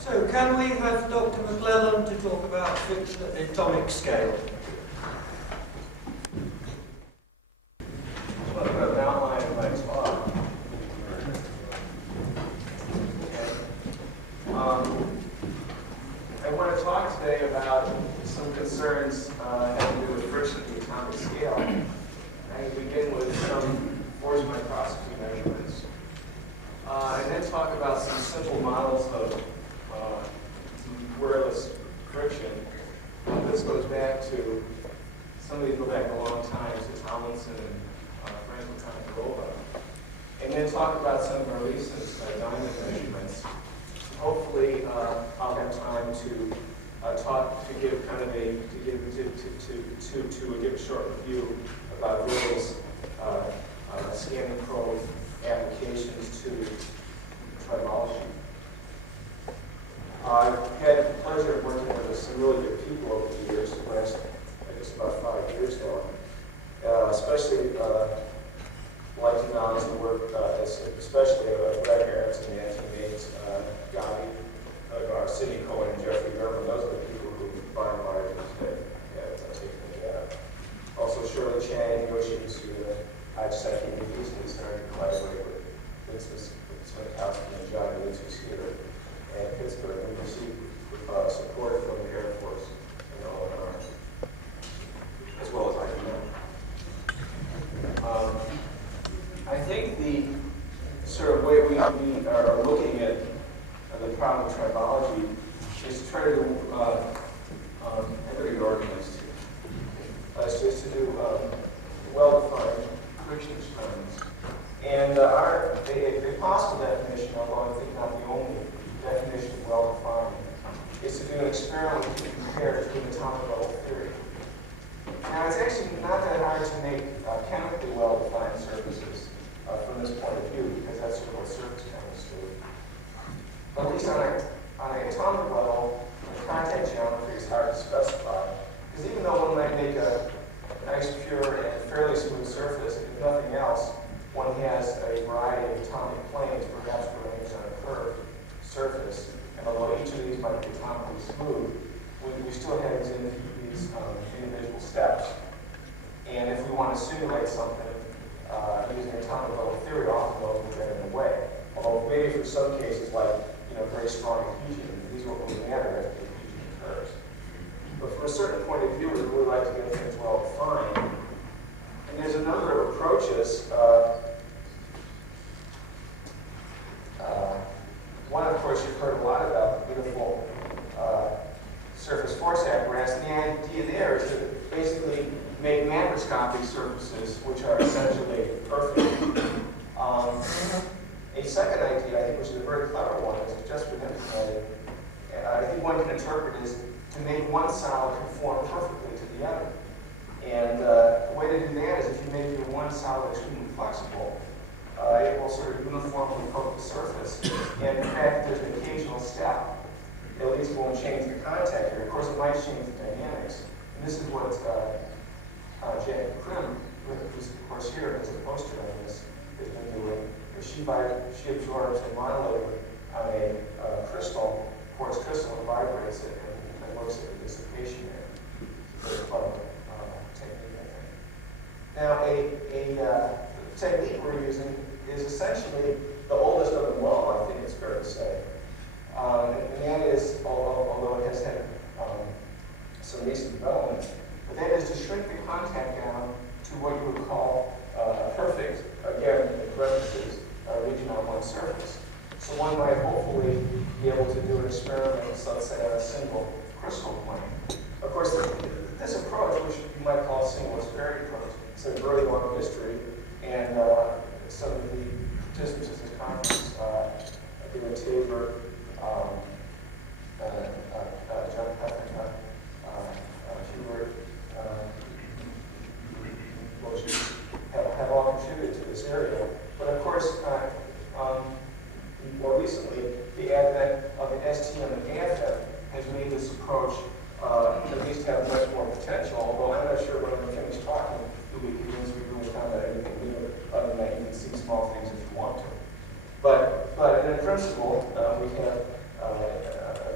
So can we have Dr. McClelland to talk about friction at the atomic scale? Well, I'm going to outline my talk. I want to talk today about some concerns having to do with friction at the atomic scale. I begin with some force microscopy measurements, and then talk about some simple models of wireless friction. This goes back to, some of these go back a long time, to Tomlinson and Frenkel-Kontorova. And then talk about some of our recent diamond measurements. Hopefully, I'll have time to give kind of give a short review about various scanning probe applications to tribology. I've had the pleasure of working with some really good people over the years, the last, I guess, about 5 years now. Especially like to acknowledge the work, especially Brad Harrison and Anthony Mays, Gotti, Sidney Cohen, and Jeffrey Burnham. Those are the people who, by and large, have taken the data. Also, Shirley Chang, Yoshi Masuda, I've recently started to collaborate with Vince Swinkowski and John Woods, who's here in Pittsburgh. We received support from the Air Force and all of our, as well as IBM. I think the sort of way we are looking at the problem of tribology is to try to do, everybody organized here, is just to do well-defined friction experiments. And a possible definition, although I think not the only definition of well-defined, is to do an experiment to compare between atomic level theory. Now, it's actually not that hard to make chemically well-defined surfaces from this point of view, because that's sort of what surface chemists do. But at least on an atomic level, the contact geometry is hard to specify. Because even though one might make a nice, pure, and fairly smooth surface, if nothing else, one has a variety of atomic planes, perhaps arranged on a curved surface. And although each of these might be atomically smooth, we still have these individual steps. And if we want to simulate something using atomic level theory, often those will get in the way. Although maybe for some cases, like very strong adhesion, these won't really matter if the adhesion occurs. But from a certain point of view, we really like to get things well defined. And there's a number of approaches. One, of course, you've heard a lot about the beautiful surface force apparatus, and the idea there is to basically make macroscopic surfaces which are essentially perfect. A second idea, I think, which is a very clever one, has just been implemented, and I think one can interpret is to make one solid conform perfectly to the other. And the way to do that is if you make your one solid extremely flexible, it will sort of uniformly coat the surface. And in fact, there's an occasional step. It at least won't change the contact area. Of course, it might change the dynamics. And this is what Janet Krim, who's of course here as a poster on this, has been doing. She absorbs a monolayer on a crystal, quartz crystal, and vibrates it and looks at the dissipation there. Very clever technique, I think. Now, a technique we're using is essentially the oldest of them all, I think it's fair to say. And that is, although it has had some recent development, but that is to shrink the contact down to what you would call a perfect, again, in parentheses, region on one surface. So one might hopefully be able to do an experiment, let's say, on a single crystal plane. Of course, this approach, which you might call a single spheric approach, it's a very long history, and some of the participants in this conference, David Tabor, John Peffica, Hubert, have all contributed to this area. But of course, more recently, the advent of the STM and AFM has made this approach at least have much more potential, although I'm not sure when I'm finished talking, you'll be convinced we really found out anything new. Other than that, you can see small things if you want to. But in principle, we have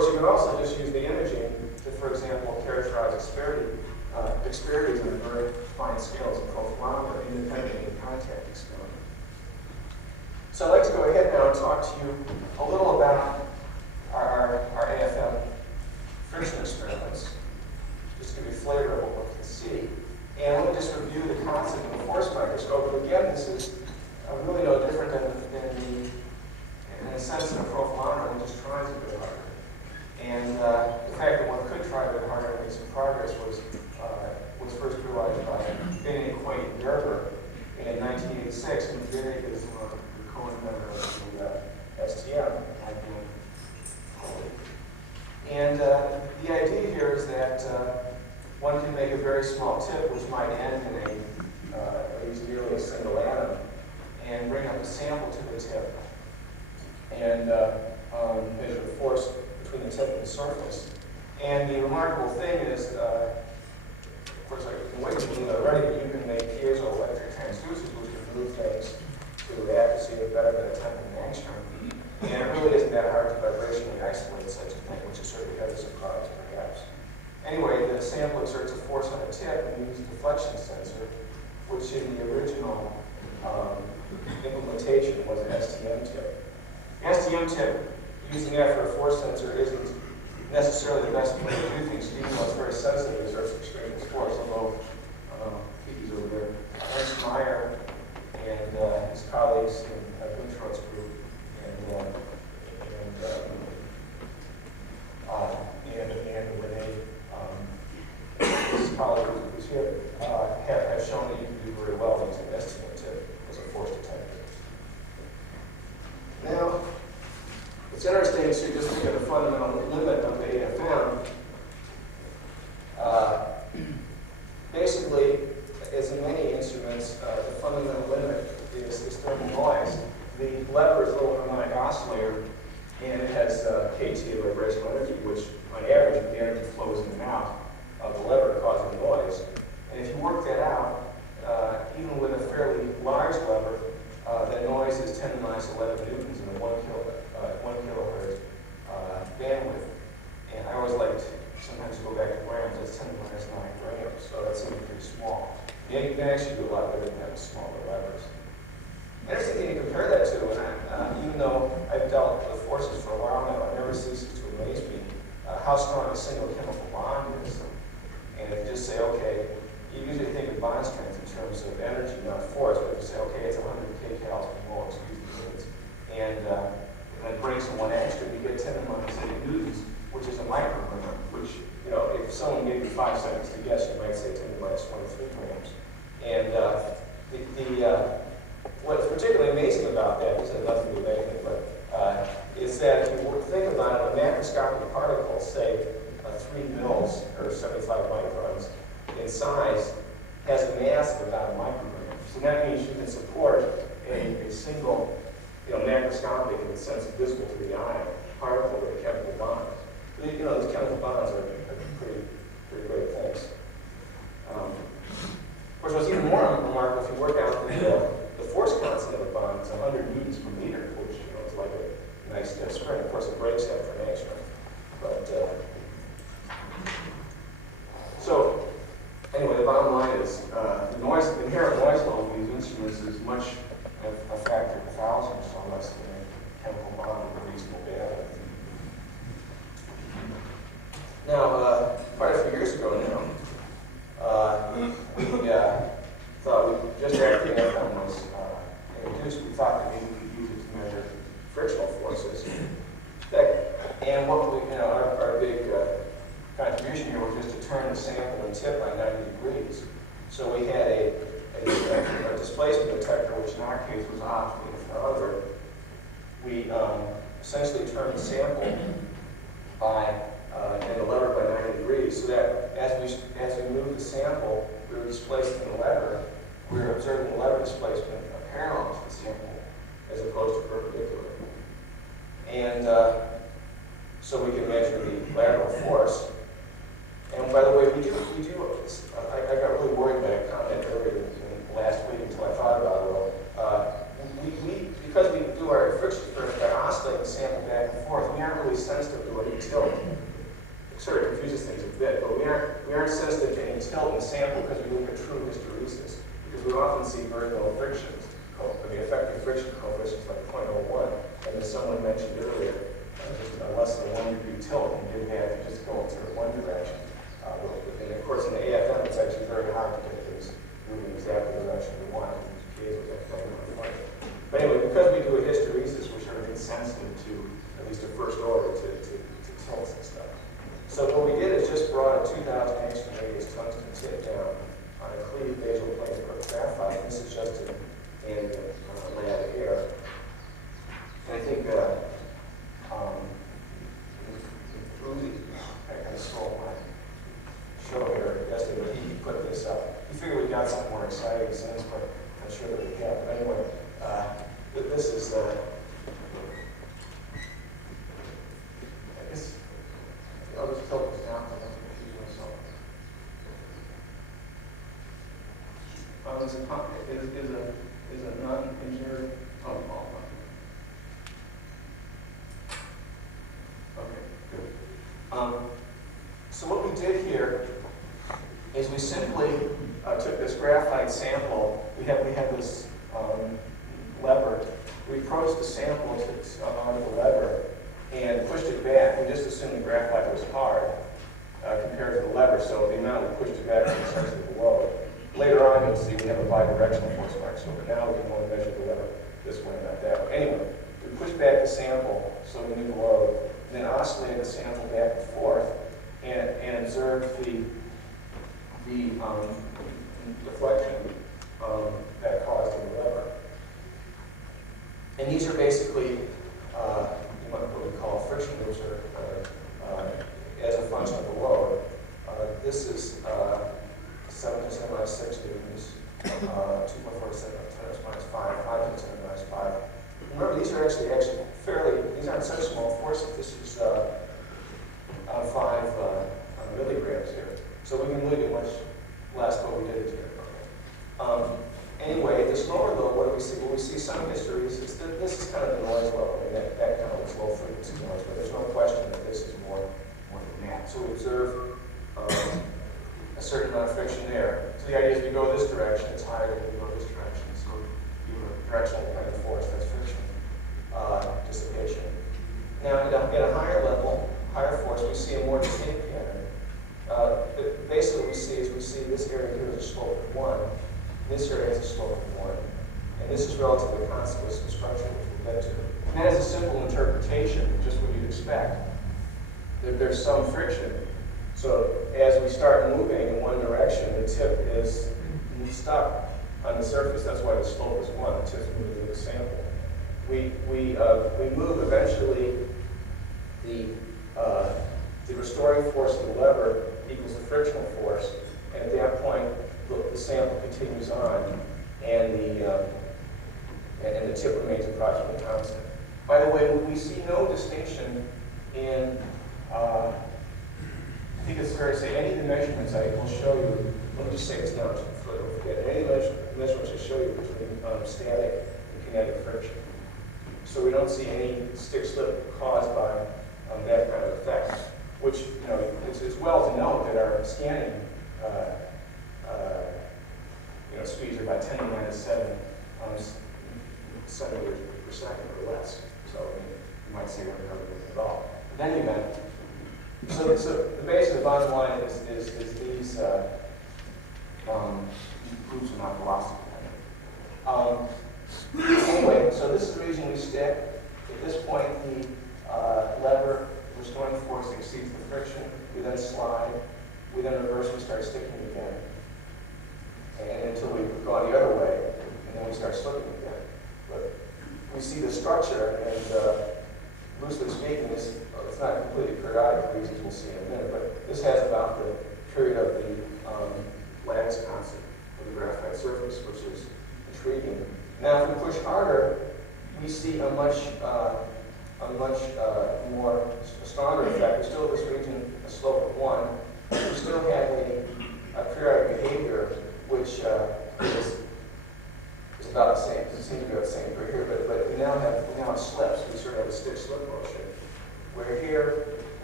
course, you can also just use the imaging to, for example, characterize disparities on very fine scales of profilometer independently of contact experiment. So I'd like to go ahead now and talk to you a little about our AFM friction experiments, just to give you a flavor of what one can see. And let me just review the concept of the force microscope. And again, this is really no different than in a sense, in a profilometer, one just tries a bit harder. And the fact that one could try a bit harder and make some progress was first realized by Benny and Quaint Gerber in 1986, and Benny is the co-inventor of the STM. And the idea here is that one can make a very small tip, which might end in at least nearly a single atom, and bring up a sample to the tip, and measure the force between the tip and the surface. And the remarkable thing is, of course, I can wait to believe it already, but you can make piezoelectric transducers, which can move things to accuracy of better than a tenth of an angstrom. And it really isn't that hard to vibrationally isolate such a thing, which is certainly a surprise, perhaps. Anyway, the sample exerts a force on a tip and uses a deflection sensor, which in the original implementation was an STM tip. The STM tip, using that for a force sensor, isn't necessarily the best way to do things, even though it's very sensitive to exerts extreme force, although Kiki's over there. Ernst Meyer and his colleagues in Guntrod's group and Renee, his colleague who's here, have shown that you can do very well using an STM tip as a force detector. Now, it's interesting to just look at the fundamental limit of the AFM. Basically, as in many instruments, the fundamental limit is thermal noise. The lever is a little harmonic oscillator, and it has kT of vibrational energy, which on average, the energy flows in and out of the lever causing noise. And if you work that out, even with a fairly large lever, the noise is 10 to the minus 11 newtons in a 1 kilohertz bandwidth. And I always like to sometimes go back to grams. That's 10 to the minus 9 grams, so that seems pretty small. Yeah, you can actually do a lot better than having smaller levers. Interesting thing to compare that to, and even though I've dealt with forces for a while now, it never ceases to amaze me how strong a single chemical bond is. And if you just say, okay, you usually think of bond strength in terms of energy, not force, but if you say, okay, it's 100 kcals per mole, excuse the units, and it breaks in 1 angstrom, you get 10 to the minus 8 newtons, which is a microgram, which, you know, if someone gave you 5 seconds to guess, you might say 10 to the minus 23 grams. And what's particularly amazing about that, this has nothing to do with anything, but is that if you think about it, a macroscopic particle, say 3 mils or 75 microns in size, has a mass of about a microgram. So that means you can support a single, macroscopic in the sense of visible to the eye particle with a chemical bond. These chemical bonds are pretty great things. Of course, what's even more remarkable, if you work out the force constant of a bond is 100 newtons per meter, which is like a nice spring. Of course, it breaks that for an angstrom. But so anyway, the bottom line is the inherent noise level of these instruments is much a factor of 1,000 or so less than a chemical bond with a reasonable bandwidth. Now, quite a few years ago now, we thought just after the AFM was introduced, we thought that maybe we could use it to measure frictional forces. And what our big contribution here was just to turn the sample and tip by 90 degrees. So we had a displacement detector, which in our case was optically. However, we essentially turned the sample and the lever by 90 degrees, so that as we moved the sample, we were displacing the lever. We were observing the lever displacement parallel to the sample, as opposed to perpendicular. And so we can measure the lateral force. And by the way, we do. I got really worried by a comment earlier in last week until I thought about it. Because we do our friction experiment by oscillating the sample back and forth, we aren't really sensitive to where you tilt. It sort of confuses things a bit, but we aren't sensitive to any tilt in the sample because we look at true hysteresis. Because we often see very low frictions, the effective friction coefficients like 0.01, and as someone mentioned earlier, just less than 1 degree tilt can give that to just go in sort of one direction. And of course, in the AFM, it's actually very hard to get things moving exactly the direction we want. But anyway, because we do a hysteresis, we're sort of insensitive to at least a first order to tilts and stuff. So what we did is just brought a 2,000 angstrom radius tungsten tip down on a cleaved basal plane of graphite. And this is just an ambient layout of air. And I think I kind of stole my show here yesterday, but he put this up. He figured we got something more exciting since, but I'm sure that we have. But anyway, this is, I guess, I'll just tilt this down so I don't confuse myself. Is a non-engineered pump ball. Okay, good. So what we did here is we simply took this graphite sample. We have this lever. We approached the sample onto the lever and pushed it back. We just assumed the graphite was hard compared to the lever, so the amount we pushed it back was the sense of the load. Later on, you'll see we have a bidirectional force mark, so but now we can only measure the lever this way, not that way. Anyway, we pushed back the sample so we knew the load, and then oscillated the sample back and forth and observed the deflection that caused in the lever. And these are basically what we call friction loops, as a function of the load. This is 7 to the 10 minus 6 newtons, 2.47 10 minus 5, 5 to the 10 minus 5. Remember, these are actually fairly, these aren't such small forces. This is 5 milligrams here. So we can really do much less, but we did it here. Anyway, this lower load, what do we see? Well, we see some hysteresis. This is kind of the noise level. I mean, that kind of looks low frequency noise, but there's no question that this is more than that. So we observe a certain amount of friction there. So the idea is if you go this direction, it's higher than if you go this direction. So you have a directional kind of force, that's friction dissipation. Now, at a higher level, higher force, we see a more distinct pattern. Basically, what we see is this area here is a slope of 1. This area has a slope of 1. And this is relatively constant with some structure, which we'll get to. And that is a simple interpretation, just what you'd expect. There's some friction. So as we start moving in one direction, the tip is stuck on the surface. That's why the slope is 1. The tip's moving to the sample. We move eventually. The restoring force of the lever equals the frictional force, and at that point, the sample continues on, and the tip remains approximately constant. By the way, we see no distinction in. I think it's fair to say any of the measurements I will show you. Let me just say this now, so I don't forget. Any measurements I show you between static and kinetic friction. So we don't see any stick-slip caused by that kind of effect, which it's well to note that our scanning speeds are about 10 to the minus 7 centimeters per second or less. So you might say we're not covering it at all. But in any event, so the base of the bottom line is these groups are not velocity dependent. Anyway, so this is the reason we stick. At this point, the lever restoring force exceeds the friction. We then slide. We then reverse. We start sticking again, and until we go the other way, and then we start slipping again. But we see the structure, and loosely speaking, it's not completely periodic for reasons we'll see in a minute. But this has about the period of the lattice constant of the graphite surface, which is intriguing. Now, if we push harder, we see a much more stronger effect. We still have this region, a slope of 1. We still have a periodic behavior, which is about the same. It seems to be about the same for here, but we now have slips. We sort of have a stick-slip motion, where here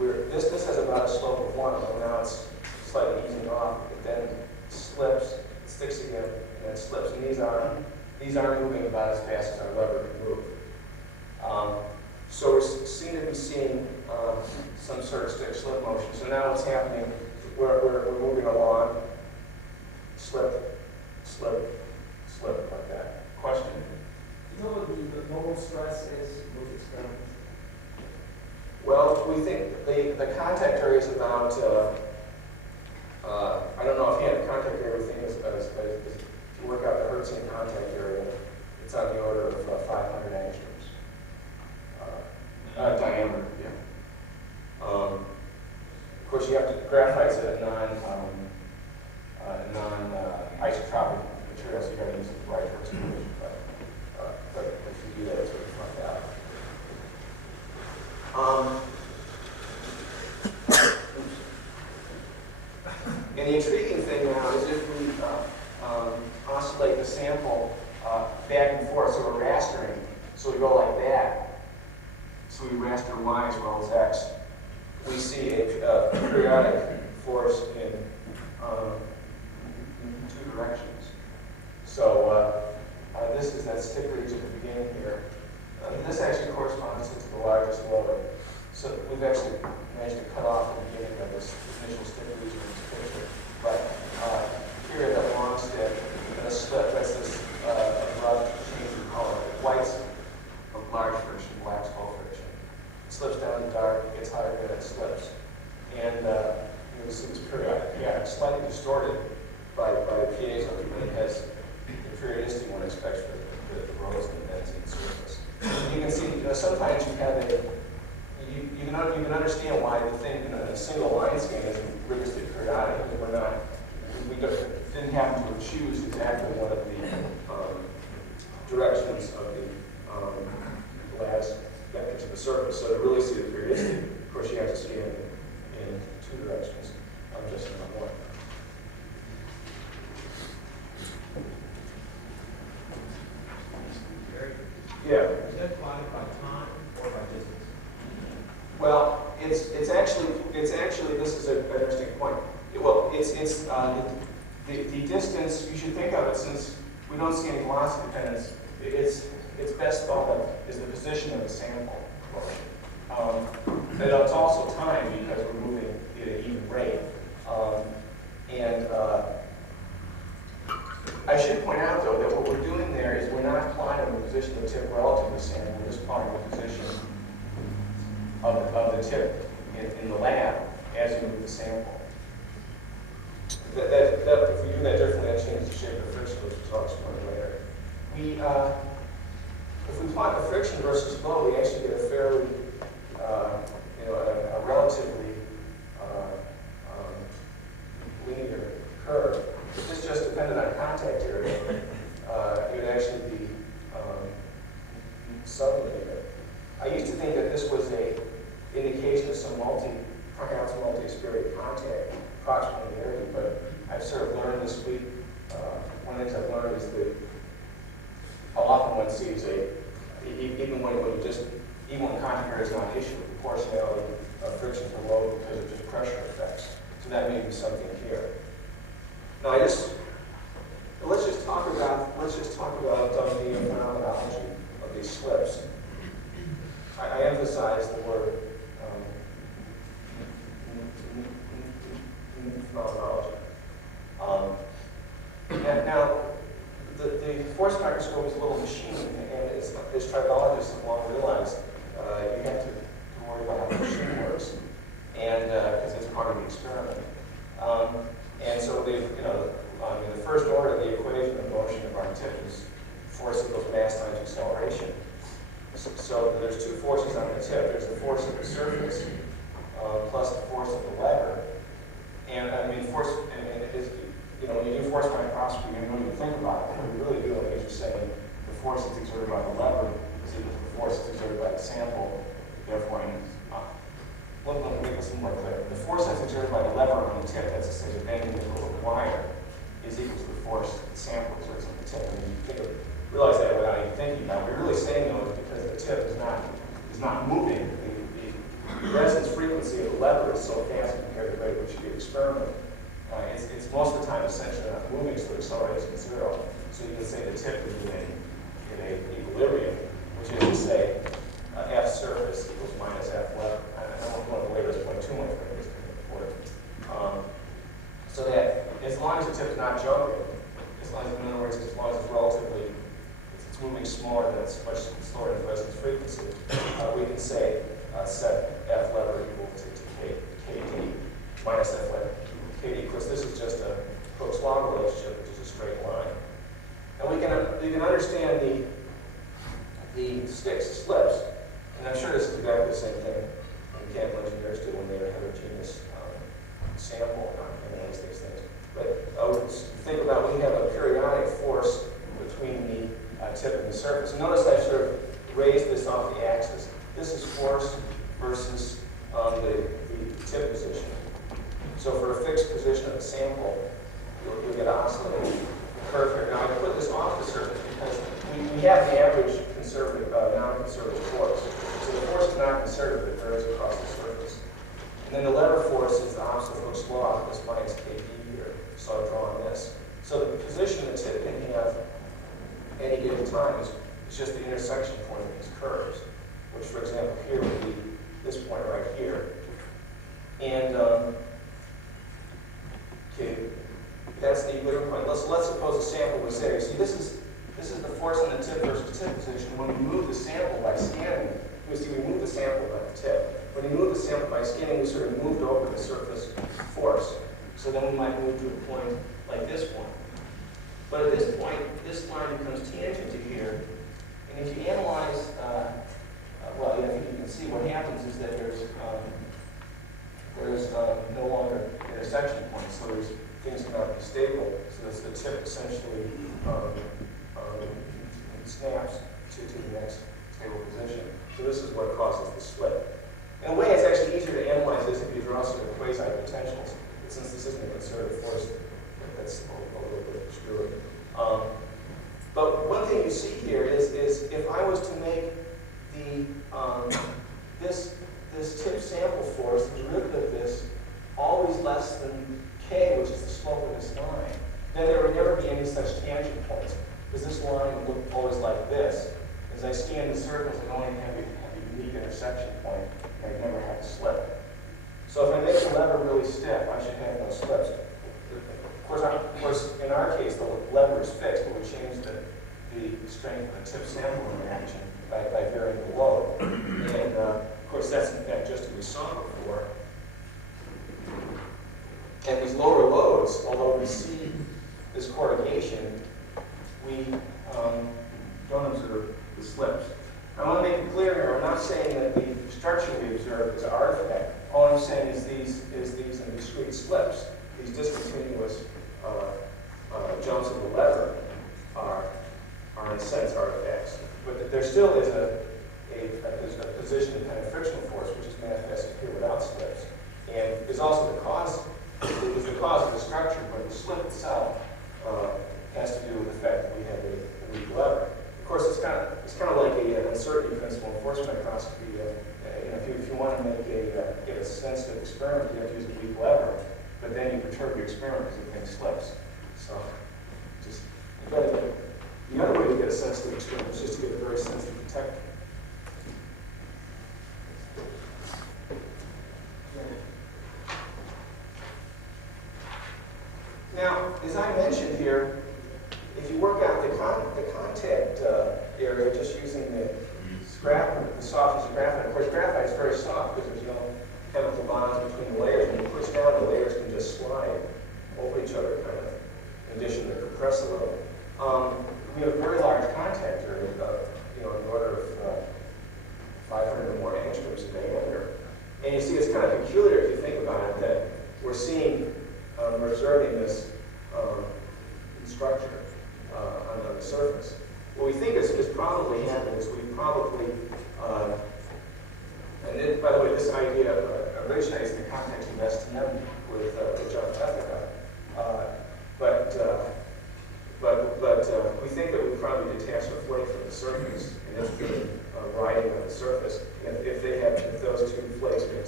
this has about a slope of 1, and now it's slightly easing off. It then slips, it sticks again, and then slips. And these aren't moving about as fast as our lever can move. So we seem to be seeing some sort of stick-slip motion. So now what's happening, we're moving along, slip, slip, slip, like that. Question? You know what the normal stress is with experiments? Well, we think the contact area is about, I don't know if you have a contact area, we think if you work out the Hertzian contact area, it's on the order of 500 angstroms. Diameter, yeah. Of course, you have to, graphite's a non-isotropic material, so you got to use the right Hertz equation. But if you do that, it's sort of like that. And the intriguing thing now is if we oscillate the sample back and forth, so we're rastering, so we go like that. So we raster y as well as x. We see a periodic force in 2 directions. So this is that stick ridge at the beginning here. This actually corresponds to the largest lever. So we've actually managed to cut off the beginning of this initial stick ridge in this picture. But here at that long stick, and a slip, that's this abrupt change in color. White's of large friction, black's low friction. It slips down to dark, it gets higher, and it slips. And you see this periodic, slightly distorted by the piezo, but it has the periodicity one expects for the rows and the bends in the surface. You can see, sometimes you have you can understand why the thing in a single line scan is rigorously periodic, because we didn't happen to choose exactly one of the directions of the last vector to the surface. So to really see the periodicity, of course, you have to scan in 2 directions, just not one. Yeah. Is that plotted by time or by distance? Well, it's actually this is an interesting point. The distance, you should think of it, since we don't see any velocity dependence, it's best thought of is the position of the sample. But it's also time because we're moving at an even rate. I should point out, though, that what we're doing there is we're not plotting the position of the tip relative to the sample, we're just plotting the position of the tip in the lab as you move the sample. If we do that differently, that changes the shape of the friction, which we'll explain later. If we plot the friction versus flow, we actually get a fairly, a relatively linear curve. If this just depended on contact area, it would actually be sublinear. I used to think that this was an indication of some perhaps multi-spirited contact approximately area, but I've sort of learned this week, one of the things I've learned is that how often one sees even when contact area is not an issue, the proportionality of friction to load because of just pressure effects. So that may be something here. Now let's just talk about the phenomenology of these slips. I emphasize the word phenomenology. Now, the force microscope is a little machine, and as tribologists have long realized, you have to worry about how the machine works, and because it's part of the experiment. And so the first order of the equation of motion of our tip is force equals mass times acceleration. So there's 2 forces on the tip. There's the force of the surface plus the force of the lever. And I mean, force, and it is, when you do force microscopy, you don't even think about it. What you really do is you're saying the force that's exerted by the lever is equal to the force that's exerted by the sample. Therefore, let me make this more clear. The force that's exerted by the lever on the tip, that's to say the bending of the wire, is equal to the force the sample exerts on the tip. And you realize that without even thinking about it. What you're really saying, though, is because the tip is not moving, the resonance frequency of the lever is so fast compared to the rate at which you experiment. It's most of the time essentially not moving, so the acceleration is zero. So you can say the tip is in a equilibrium, which is to say F surface equals minus F lever. I don't want to belabor this point too much, but it's kind of important. So that as long as the tip's not jumping, in other words, as long as it's relatively, it's moving smaller than it's much slower than the resonance frequency, we can say set F lever equal to KD minus F lever equal to KD. Of course, this is just a Brooks law relationship, which is a straight line. And we can understand the slips, and I'm sure this is exactly the same thing mechanical engineers do when they have a heterogeneous sample and analyze these things. But think about, we have a periodic force between the tip and the surface. And notice I sort of raised this off the axis. This is force versus the tip position. So for a fixed position of the sample, you'll get oscillating curve here. Now I put this off the surface because we have the average conservative, non-conservative force. So the force is not conservative, it varies across the surface. And then the lever force is the opposite of Hooke's law, this minus KD here. So I've drawn this. So the position the tip can have at any given time is just the intersection point of these curves, which for example here would be this point right here. And okay, that's the equilibrium point. Let's suppose a sample was there. You see, this is the force on the tip versus tip position. When we move the sample by scanning, we move the sample by the tip. When we move the sample by scanning, we sort of moved over the surface force. So then we might move to a point like this point. But at this point, this line becomes tangent to here. And if you analyze, well, I think you can see what happens is that there's no longer intersection points. So things cannot be stable. So that's the tip essentially snaps to the next stable position. So this is what causes the slip. In a way, it's actually easier to analyze this if you draw sort of quasi-potentials. But since this isn't a conservative force, that's a little bit obscure. But one thing you see here is if I was to make the this tip sample force, the derivative of this, always less than K, which is the slope of this line, then there would never be any such tangent points, because this line would look always like this. As I scan the surface, I only have a unique intersection point, and I never have a slip. So if I make the lever really stiff, I should have no slips. Of course, in our case, the lever is fixed, but we change the strength of the tip sample interaction by varying the load. And of course, that's in fact just as we saw before. And these lower loads, although we see this corrugation, we don't observe the slips. I want to make it clear here, I'm not saying that the structure we observe is an artifact. All I'm saying is these discrete slips, these discontinuous jumps of the lever are in a sense artifacts. But there still is a position-dependent frictional force which is manifested here without slips. And is also the cause, it is the cause of the structure, but the slip itself has to do with the fact that we have a weak lever. Of course, it's kind of like an uncertainty principle in force microscopy. If you want to get a sensitive experiment, you have to use a weak lever, but then you perturb your experiment because the thing slips. So, the other way to get a sensitive experiment is just to get a very sensitive detector. Now, as I mentioned here, if you work out the contact area just using the softness of graphite, of course graphite is very soft because there's no chemical bonds between the layers. When you push down, the layers can just slide over each other, kind of, in addition to compress a little. We have a very large contact area, in the order of 500 or more angstroms in diameter. And you see it's kind of peculiar if you think about it, that we're observing this structure on the surface. What we think is probably happening is we probably, and then, by the way, this idea originates in the context of STM with John Tefika, but we think that we probably detach a flake from the surface and it's riding on the surface. If those two flakes are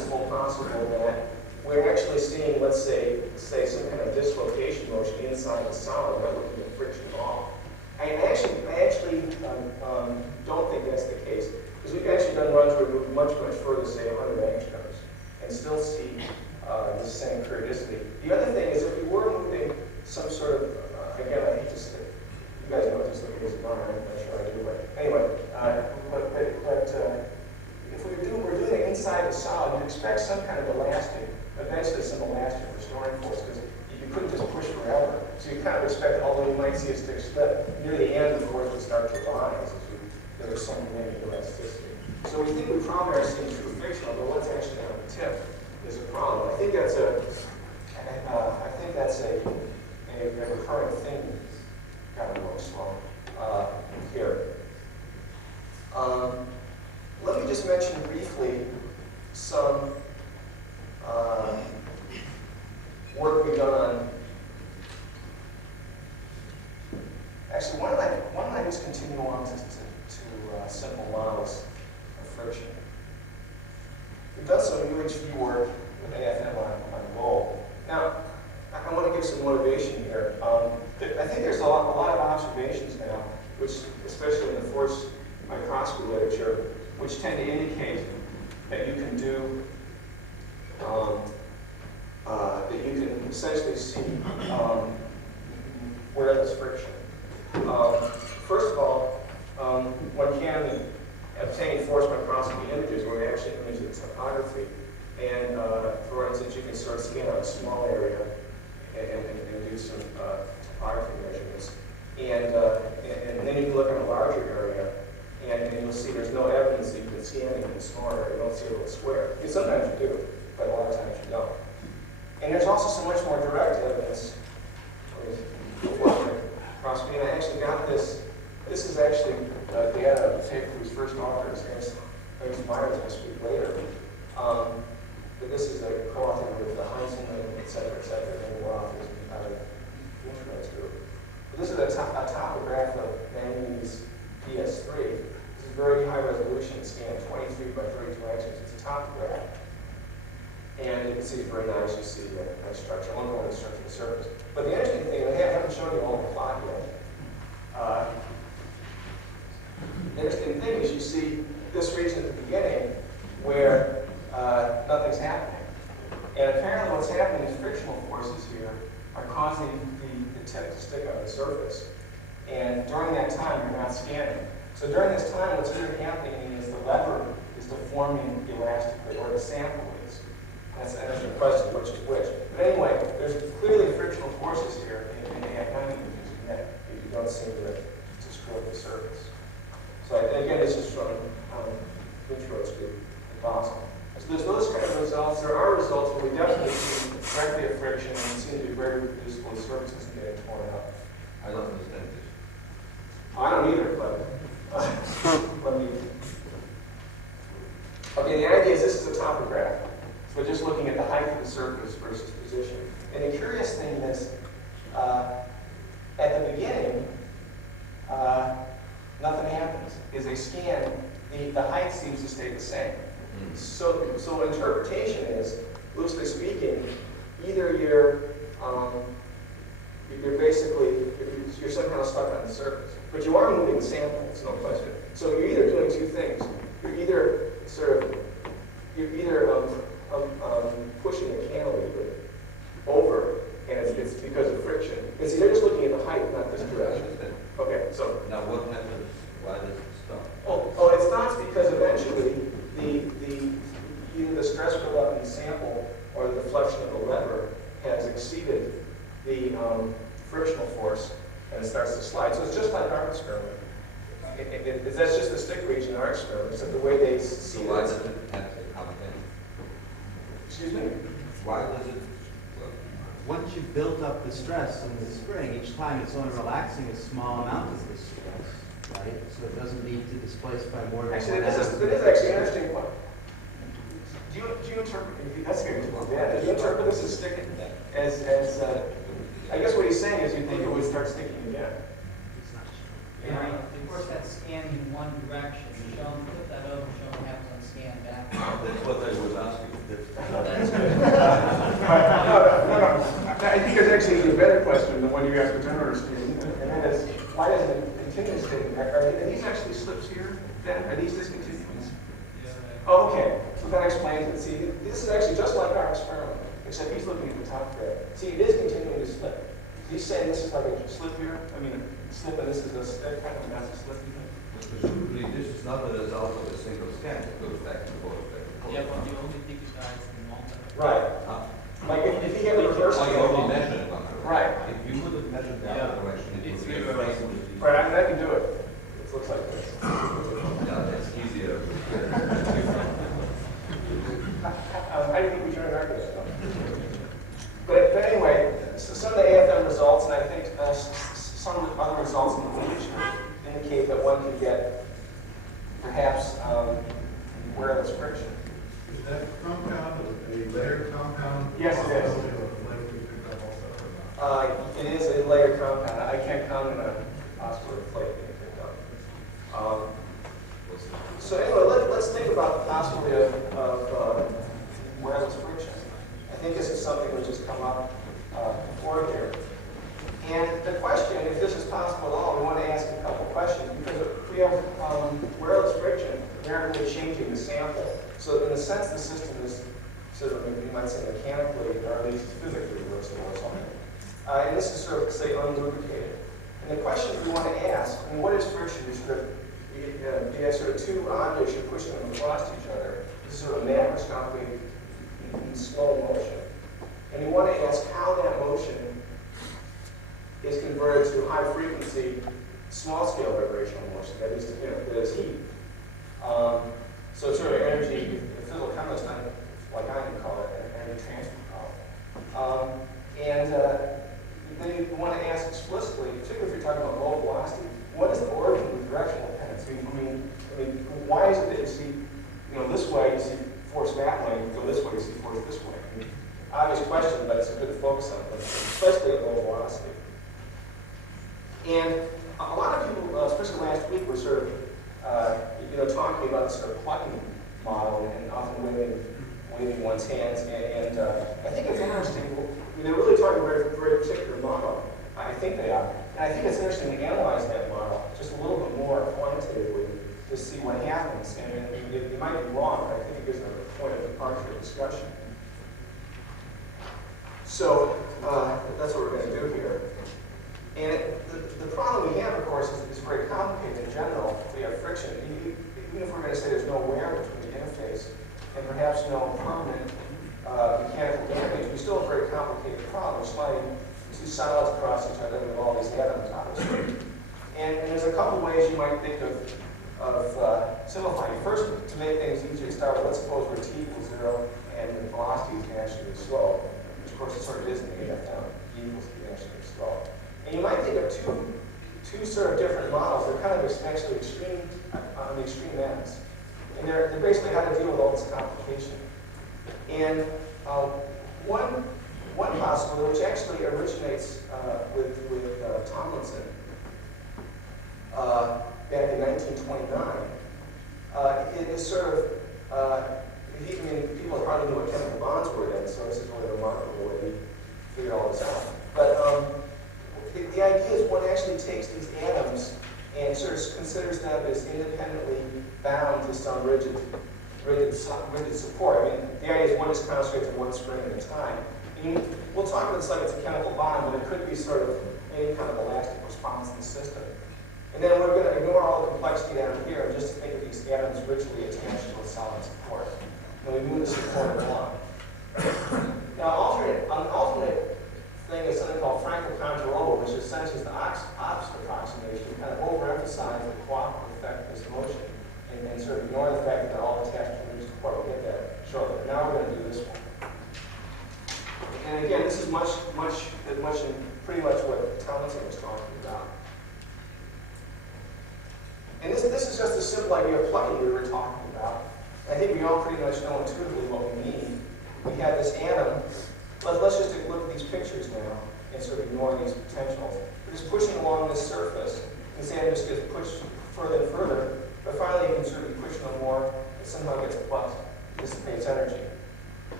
inside the solid, not looking at friction at all. I actually don't think that's the case, because we've actually done runs where we move much further, say 100 angstroms, and still see the same periodicity. The other thing is, if we were moving some sort of, again, I hate to say, you guys know what this looking is about, I'm not sure I do, but anyway, if we're doing it inside the solid, you'd expect some kind of elastic, eventually some elastic restoring force, because you couldn't just push forever. So you kind of expect, although you might see a stick slip, near the end, the force would start to rise as there was some negative elasticity. So we think we probably are seeing true friction, although what's actually on the tip is a problem. I think that's a recurring theme. Got a little slow here. Let me just mention briefly some work we've done on. Actually, why don't I just continue on to simple models of friction? We've done some UHV work with AFM on gold. Now, I want to give some motivation here. I think there's a lot of observations now, which, especially in the force microscopy literature, which tend to indicate that you can do, that you can essentially see where there's friction. First of all, one can obtain force microscopy images where we actually image the topography. And for instance, you can sort of scan out a small area and do some topography measurements. And then you can look at a larger area, and you'll see there's no evidence that you can see anything in a smaller area. You don't see a little square. And sometimes you do, but a lot of times you don't. And there's also so much more direct evidence for microscopy. And I actually got this. This is actually data of the paper whose first author is Ernst Myers this week later. But this is a co-author with the Heinzelman, et cetera, and more authors out of the Greenwood group. But this is a topograph of manganese PS3. This is very high resolution scan, 23 by 32 inches. It's a topograph. And you can see it's very nice. You see a structure. I won't go into the structure of the surface. But the interesting thing, and I haven't shown you all the plot yet. The interesting thing is you see this region at the beginning where nothing's happening. And apparently what's happening is frictional forces here are causing the tip to stick on the surface. And during that time, you're not scanning. So during this time, what's really happening is the lever is deforming elastically, or the sample is. That's an interesting question, which is which. But anyway, there's clearly frictional forces here in the academic images, and you don't seem to screw up the surface. So again, this is from Greenwood's group in Basel. So there's those kind of results. There are results where we definitely see directly a friction and seem to be very reproducible in surfaces and getting torn up. I don't understand this. I don't either, but let me. Okay, the idea is this is a topograph. So we're just looking at the height of the surface versus position. And the curious thing is, at the beginning, nothing happens. As they scan, the height seems to stay the same. So interpretation is, loosely speaking, either you're somehow stuck on the surface, but you are moving the sample. It's no question. So you're either doing two things. You're either pushing the cantilever over, and it's because of friction. And so you're just looking at the height, not this direction. Okay, so now what happens? Why does it stop? Oh, it stops because eventually either the stress buildup in the sample or the deflection of the lever has exceeded the frictional force, and it starts to slide. So it's just like our experiment. That's just the stick region in our experiment. Except the way they see so why does it happen? Excuse me? Why does it? Once you've built up the stress in the spring, each time it's only relaxing a small amount of the stress, right? So it doesn't need to displace by more than Actually, one this is actually an interesting one. Do you interpret? That's very cool. Yeah. Do you interpret this as sticking? As I guess what he's saying is you think it would start sticking again. Yeah, of course, that's scanning in one direction. Show them, flip that over, show them what happens on scan back. That's what I was asking. That's good. No. I think there's actually actually a better question than one you asked the generator student, and that is, why doesn't it continue sticking? Are these actually slips here, then? Are these discontinuous? Oh, okay, so that explains it. See, this is actually just like our experiment, except he's looking at the top thread. See, it is continuing to slip. He's saying this is like a slip here, I mean, a slip, and this is a step, kind of, that's a slip, you think? Presumably, this is not the result of a single scan. It goes back and forth, back and forth. Yeah, but you only digitize the moment. Right. Like if you have the reverse Oh, you only measure it one direction. Right. If you would have measured the other direction, it It's would be a reverse. frame. Right, I can do it. It looks like this. Yeah, that's easier. How do you think we should interact with this stuff? But anyway, so some of the AFM results, and I think some of the other results in the literature indicate that one can get perhaps wireless friction. Is that compound a layered compound? Yes, it is. It is a layered compound. I can't count on a oscillator plate being picked up. So anyway, let's think about the possibility of wireless friction. I think this is something which has come up before here. And the question, if this is possible at all, we want to ask a couple questions, because if we have wireless friction, we're actually changing the sample. So in a sense, the system is sort of, you might say, mechanically, or at least physically reversible or something. And this is sort of, say, unlubricated. And the question we want to ask, I mean, what is friction? You have sort of two objects, you're pushing them across each other. This is sort of macroscopic in slow motion. And you want to ask how that motion is converted to high frequency, small scale vibrational motion, that is, that is heat. So it's sort of energy, the physical chemist, like I can call it, energy transfer power. And then you want to ask explicitly, particularly if you're talking about low velocity, what is the origin of the directional dependence? I mean, why is it that you see, this way, you see force that way, and you go this way, you see force this way? I mean, obvious question, but it's good to focus on, especially at low velocity. And a lot of people, especially last week, were sort of, talking about this sort of plucking model and often waving one's hands. And I think it's interesting. They're really talking about a very particular model. I think they are. And I think it's interesting to analyze that model just a little bit more quantitatively to see what happens. And it might be wrong, but I think it gives a point of departure of discussion. So that's what we're going to do here. And the problem we have, of course, is very complicated in general. We have friction. Even if we're going to say there's no wear between the interface and perhaps no permanent mechanical damage, we still have a very complicated problem. We're sliding two solids across each other with all these atoms, obviously. And there's a couple ways you might think of simplifying. First, to make things easier to start with, let's suppose where t equals 0 and the velocity is naturally slow, which of course it sort of is in the AFM. E equals the naturally slow. And you might think of two sort of different models. They're kind of actually extreme on the extreme ends. And they're basically how to deal with all this complication. And one possibility, which actually originates with Tomlinson back in 1929, it is sort of, people hardly knew what chemical bonds were then, so this is really remarkable way he figured all this out. But the idea is one actually takes these atoms and sort of considers them as independently bound to some rigid support. I mean, the idea is one is concentrated to one spring at a time. And we'll talk about this like it's a chemical bond, but it could be sort of any kind of elastic response in the system. And then we're going to ignore all the complexity down here and just think of these atoms rigidly attached to a solid support. And we move the support along. Now, an alternate thing is something called Frenkel-Kontorova, which essentially is the opposite approximation. We kind of overemphasize the cooperative effect of this motion and sort of ignore the fact that they're all attached to the support. We'll get that shortly. Now we're going to do this one. And again, this is pretty much what Tomlinson was talking about. And this is just a simple idea of plugging we were talking about. I think we all pretty much know intuitively what we mean. We have this atom. Let's just take a look at these pictures now and sort of ignore these potentials. We're just pushing along this surface. This atom just gets pushed further and further, but finally you can sort of be pushed no more. It somehow gets plucked, dissipates energy.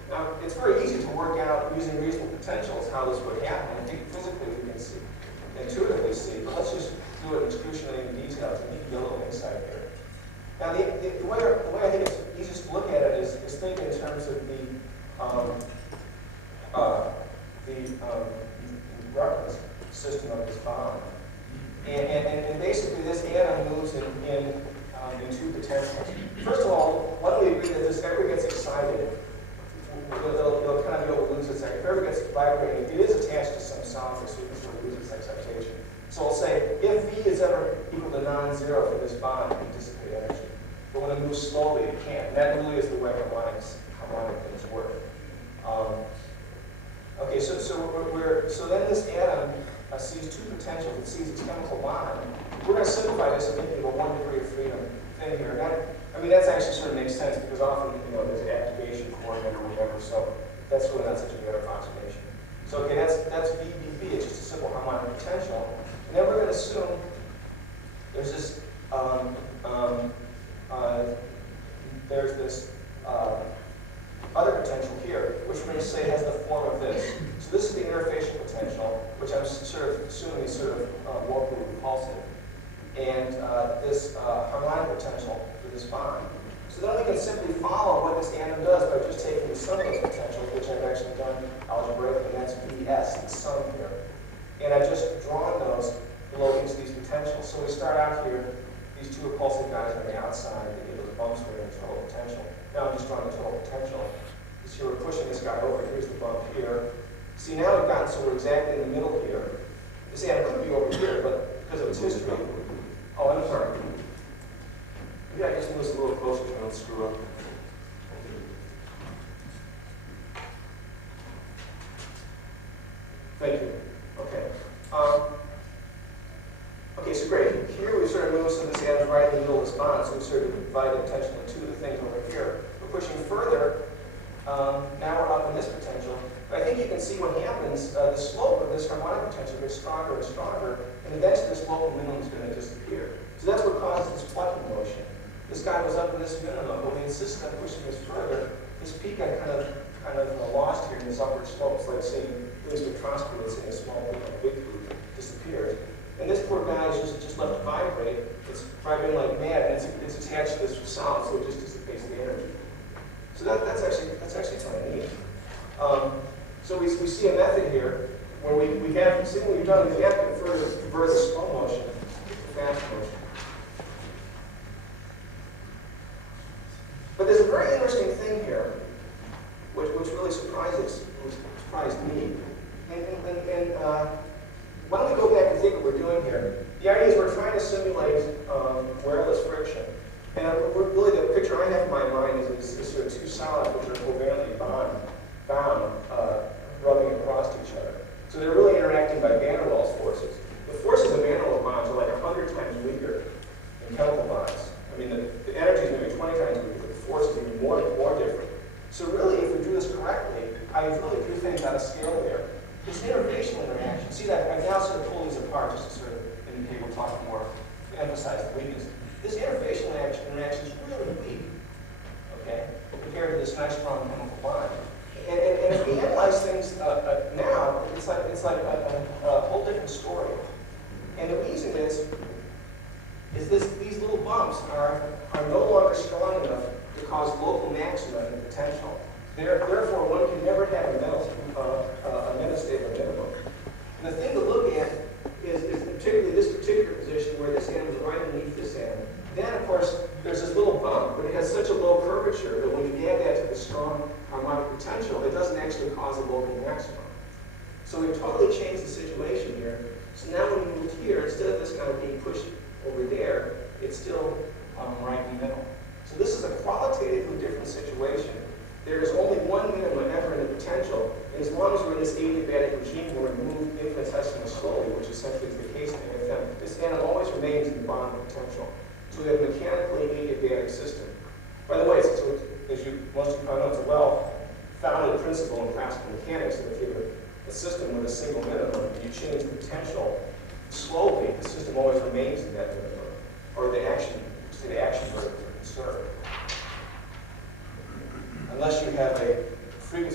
Now, it's very easy to work out using reasonable potentials how this would happen. I think physically we can see, intuitively see, but let's just do it in excruciating detail to give you a little insight here. Now, the way I think it's easiest to look at it is think in terms of the reference system of this bond. And basically, this atom moves in two potentials. First of all, why don't we agree that this ever gets excited, it'll kind of go lose its, if it ever gets vibrating, it is attached to some solid, so it can sort of lose its excitation. So I'll say, if V is ever equal to non-zero for this bond, it can dissipate energy. But when it moves slowly, it can't. And that really is the way harmonic things work. Okay, so then this atom sees two potentials. It sees its chemical bond. We're going to simplify this and make it a 1 degree of freedom thing here. And that's actually sort of makes sense because often, there's an activation coordinate or whatever, so that's really not such a good approximation. So okay, that's VBB. It's just a simple harmonic potential. And then we're going to assume there's this other potential here, which we're going to say has the form of this. So this is the interfacial potential, which I'm sort of assuming is sort of locally repulsive, and this harmonic potential for this bond. So then we can simply follow what this atom does by just taking the sum of those potentials, which I've actually done algebraically, and that's Vs, the sum here. And I've just drawn those below each of these potentials. So we start out here, these two repulsive guys on the outside, they give those bumps where in total potential. Now I'm just drawing the total potential. So we're pushing this guy over, here's the bump here. See, now we've gotten, so we're exactly in the middle here. This atom could be over here, but because of its history. Oh, I'm sorry. Maybe I just move this a little closer so I don't screw up. Thank you. Okay. Okay, so great. Here we sort of move some of this atom's right in the middle of this bond, so we sort of divide the potential into two of the things over here. We're pushing further. Now we're up in this potential. But I think you can see what happens. The slope of this harmonic potential gets stronger and stronger, and eventually this local minimum is going to disappear. So that's what causes this plucking motion. This guy was up in this minimum, but we insisted on pushing this further. This peak got kind of lost here in this upward slope. It's like saying doing spectroscopy and seeing a small group, a big group, disappears. And this poor guy is just left to vibrate. It's vibrating like mad, and it's attached to this solid, so it just dissipates the energy. So that's actually kind of neat. So we see a method here where we have, see what we've done, we have to convert the slow motion to fast motion. But there's a very interesting thing here, which really surprised me. And why don't we go back and think what we're doing here? The idea is we're trying to simulate wireless friction. And really the picture I have in my mind is sort of two solids which are covalently bound, rubbing across each other. So they're really interacting by van der Waals forces. The forces of van der Waals bonds are like 100 times weaker than chemical bonds. I mean, the energy is maybe 20 times weaker, but the force is even more different. So really, if we do this correctly, I really do things out of scale there. This interfacial interaction, see that I've now sort of pulled these apart just to sort of indicate we're talking more, to emphasize the weakness. This interfacial interaction is really weak, okay, compared to this nice strong chemical bond. And if we analyze things now, it's like a whole different story. And the reason is these little bumps are no longer strong enough to cause local maxima in potential. Therefore, one can never have a metastable minimum. And the thing to look at is particularly this particular position where this atom is right underneath this atom. Then, of course, there's this little bump, but it has such a low curvature that when you add that to the strong harmonic potential, it doesn't actually cause a local maximum. So we've totally changed the situation here. So now when we move here, instead of this guy being pushed over there, it's still right in the middle. So this is a qualitatively different situation. There is only one minimum ever in the potential, and as long as we're in this adiabatic regime where we move infinitesimally slowly, which essentially is the case in AFM, this atom always remains in the bond potential. So we have a mechanically adiabatic system. By the way, as most of you probably know, it's a well-founded principle in classical mechanics that if you have a system with a single minimum, and you change the potential slowly, the system always remains in that minimum, or the action verb is conserved. Unless you have a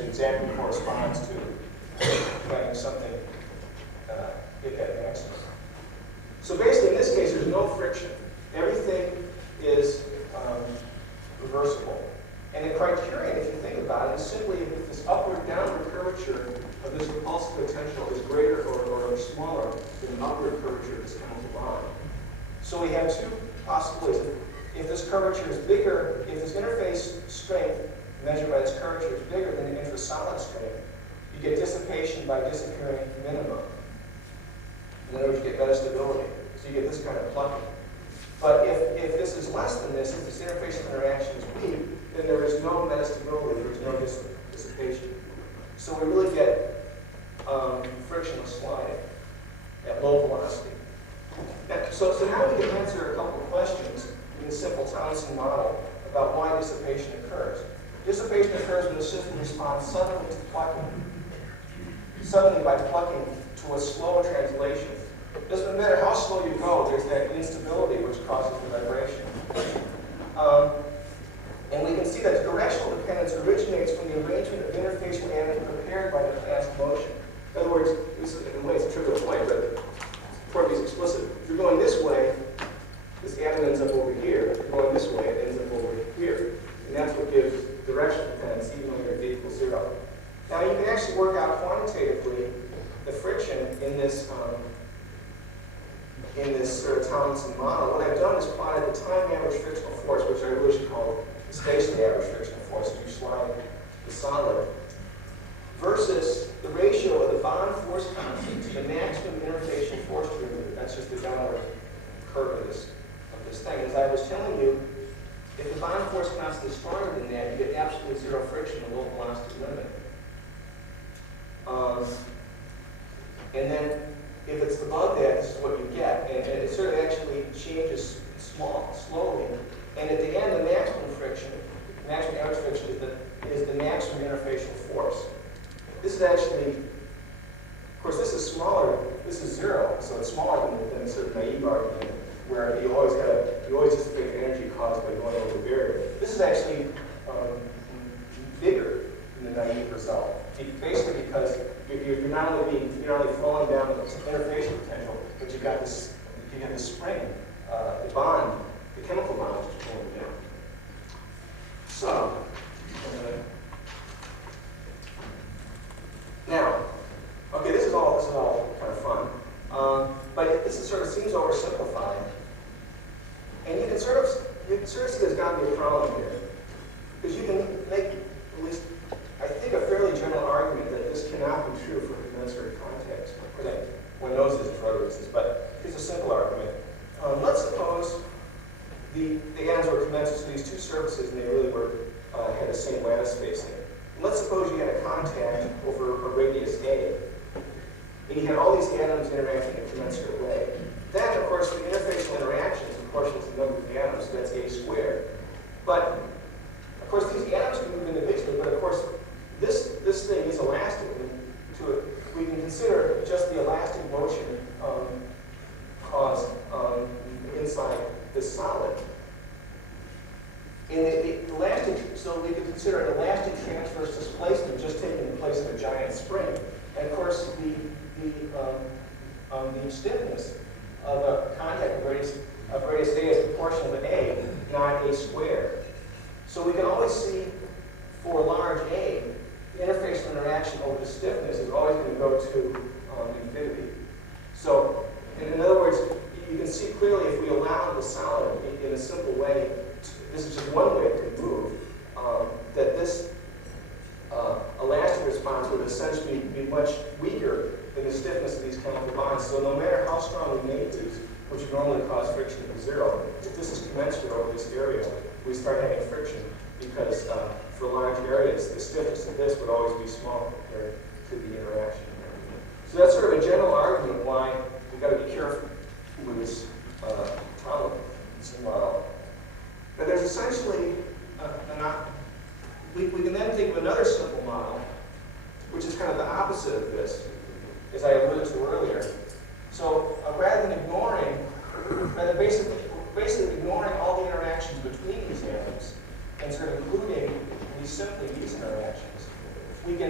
actually exactly corresponds to having something hit that maximum. So basically, in this case, there's no friction. Everything is reversible. And the criterion, if you think about it, is simply if this upward-downward curvature of this repulsive potential is greater or smaller than the upward curvature of this chemical bond. So we have two possibilities. If this curvature is bigger, if this interface strength measured by this curvature is bigger than the intrasolid strength, you get dissipation by disappearing minimum. In other words, you get better stability. So you get this kind of plucking. But if this is less than this, if this interface interaction is weak, then there is no metastability, there is no dissipation. So we really get frictional sliding at low velocity. So now we can answer a couple of questions in the simple Townsend model about why dissipation occurs. Dissipation occurs when the system responds suddenly to plucking. Suddenly by plucking to a slow translation. Doesn't matter how slow you go, there's that instability which causes the vibration. And we can see that the directional dependence originates from the arrangement of interfacial atoms prepared by the fast motion. In other words, this is, in a way, it's a trivial point, but for these explicit. If you're going this way, this atom ends up over here. If you're going this way, it ends up over here. And that's what gives directional dependence, even when you're v equals 0. Now, you can actually work out quantitatively the friction in this sort of Townsend model. What I've done is plotted the time average frictional force, which I really should call the stationary average frictional force if you slide the solid, versus the ratio of the bond force constant to the maximum interfacial force derivative. That's just the downward curve of this thing. As I was telling you, if the bond force constant is stronger than that, you get absolutely zero friction at low velocity limit. And then if it's above that, this is what you get. And it sort of actually changes slowly. And at the end, the maximum friction, maximum average friction, is the maximum interfacial force. This is actually, of course, this is smaller. This is 0, so it's smaller than sort of naive argument, where you always dissipate energy caused by going over the barrier. This is actually bigger than the naive result. Basically, because you're not only falling down the interfacial potential, but you got this spring, the bond, the chemical bond, which is pulling down. So now, okay, this is all kind of fun, but this is sort of seems oversimplified, and you can sort of see there's got to be a problem here, because you can make at least, I think, a fairly general argument that this cannot be true for commensurate context. One knows this for other reasons, but here's a simple argument. Let's suppose the atoms were commensurate to these two surfaces, and they really had the same lattice spacing. Let's suppose you had a contact over a radius A, and you had all these atoms interacting in a commensurate way. Then, of course, the interfacial interaction is proportional to the number of atoms, so that's A squared. But, of course, these atoms can move individually, but of course, this thing is elastic. We can consider just the elastic motion caused inside this solid. And the elastic, so we can consider an elastic transverse displacement just taking the place of a giant spring. And of course, the stiffness of a contact of radius A is proportional to A, not A squared. So we can always see for large A, the interfacial interaction over the stiffness is always going to go to infinity. So, in other words, you can see clearly if we allow the solid in a simple way, this is just one way it can move, that this elastic response would essentially be much weaker than the stiffness of these chemical bonds. So no matter how strong we make these, which would normally cause friction to 0, if this is commensurate over this area, we start having friction because for large areas, the stiffness of this would always be small compared to the interaction. So that's sort of a general argument why we've got to be careful with this Townsend model. But there's essentially we can then think of another simple model, which is kind of the opposite of this, as I alluded to earlier. So rather than basically ignoring all the interactions between these atoms and sort of including simply these interactions, we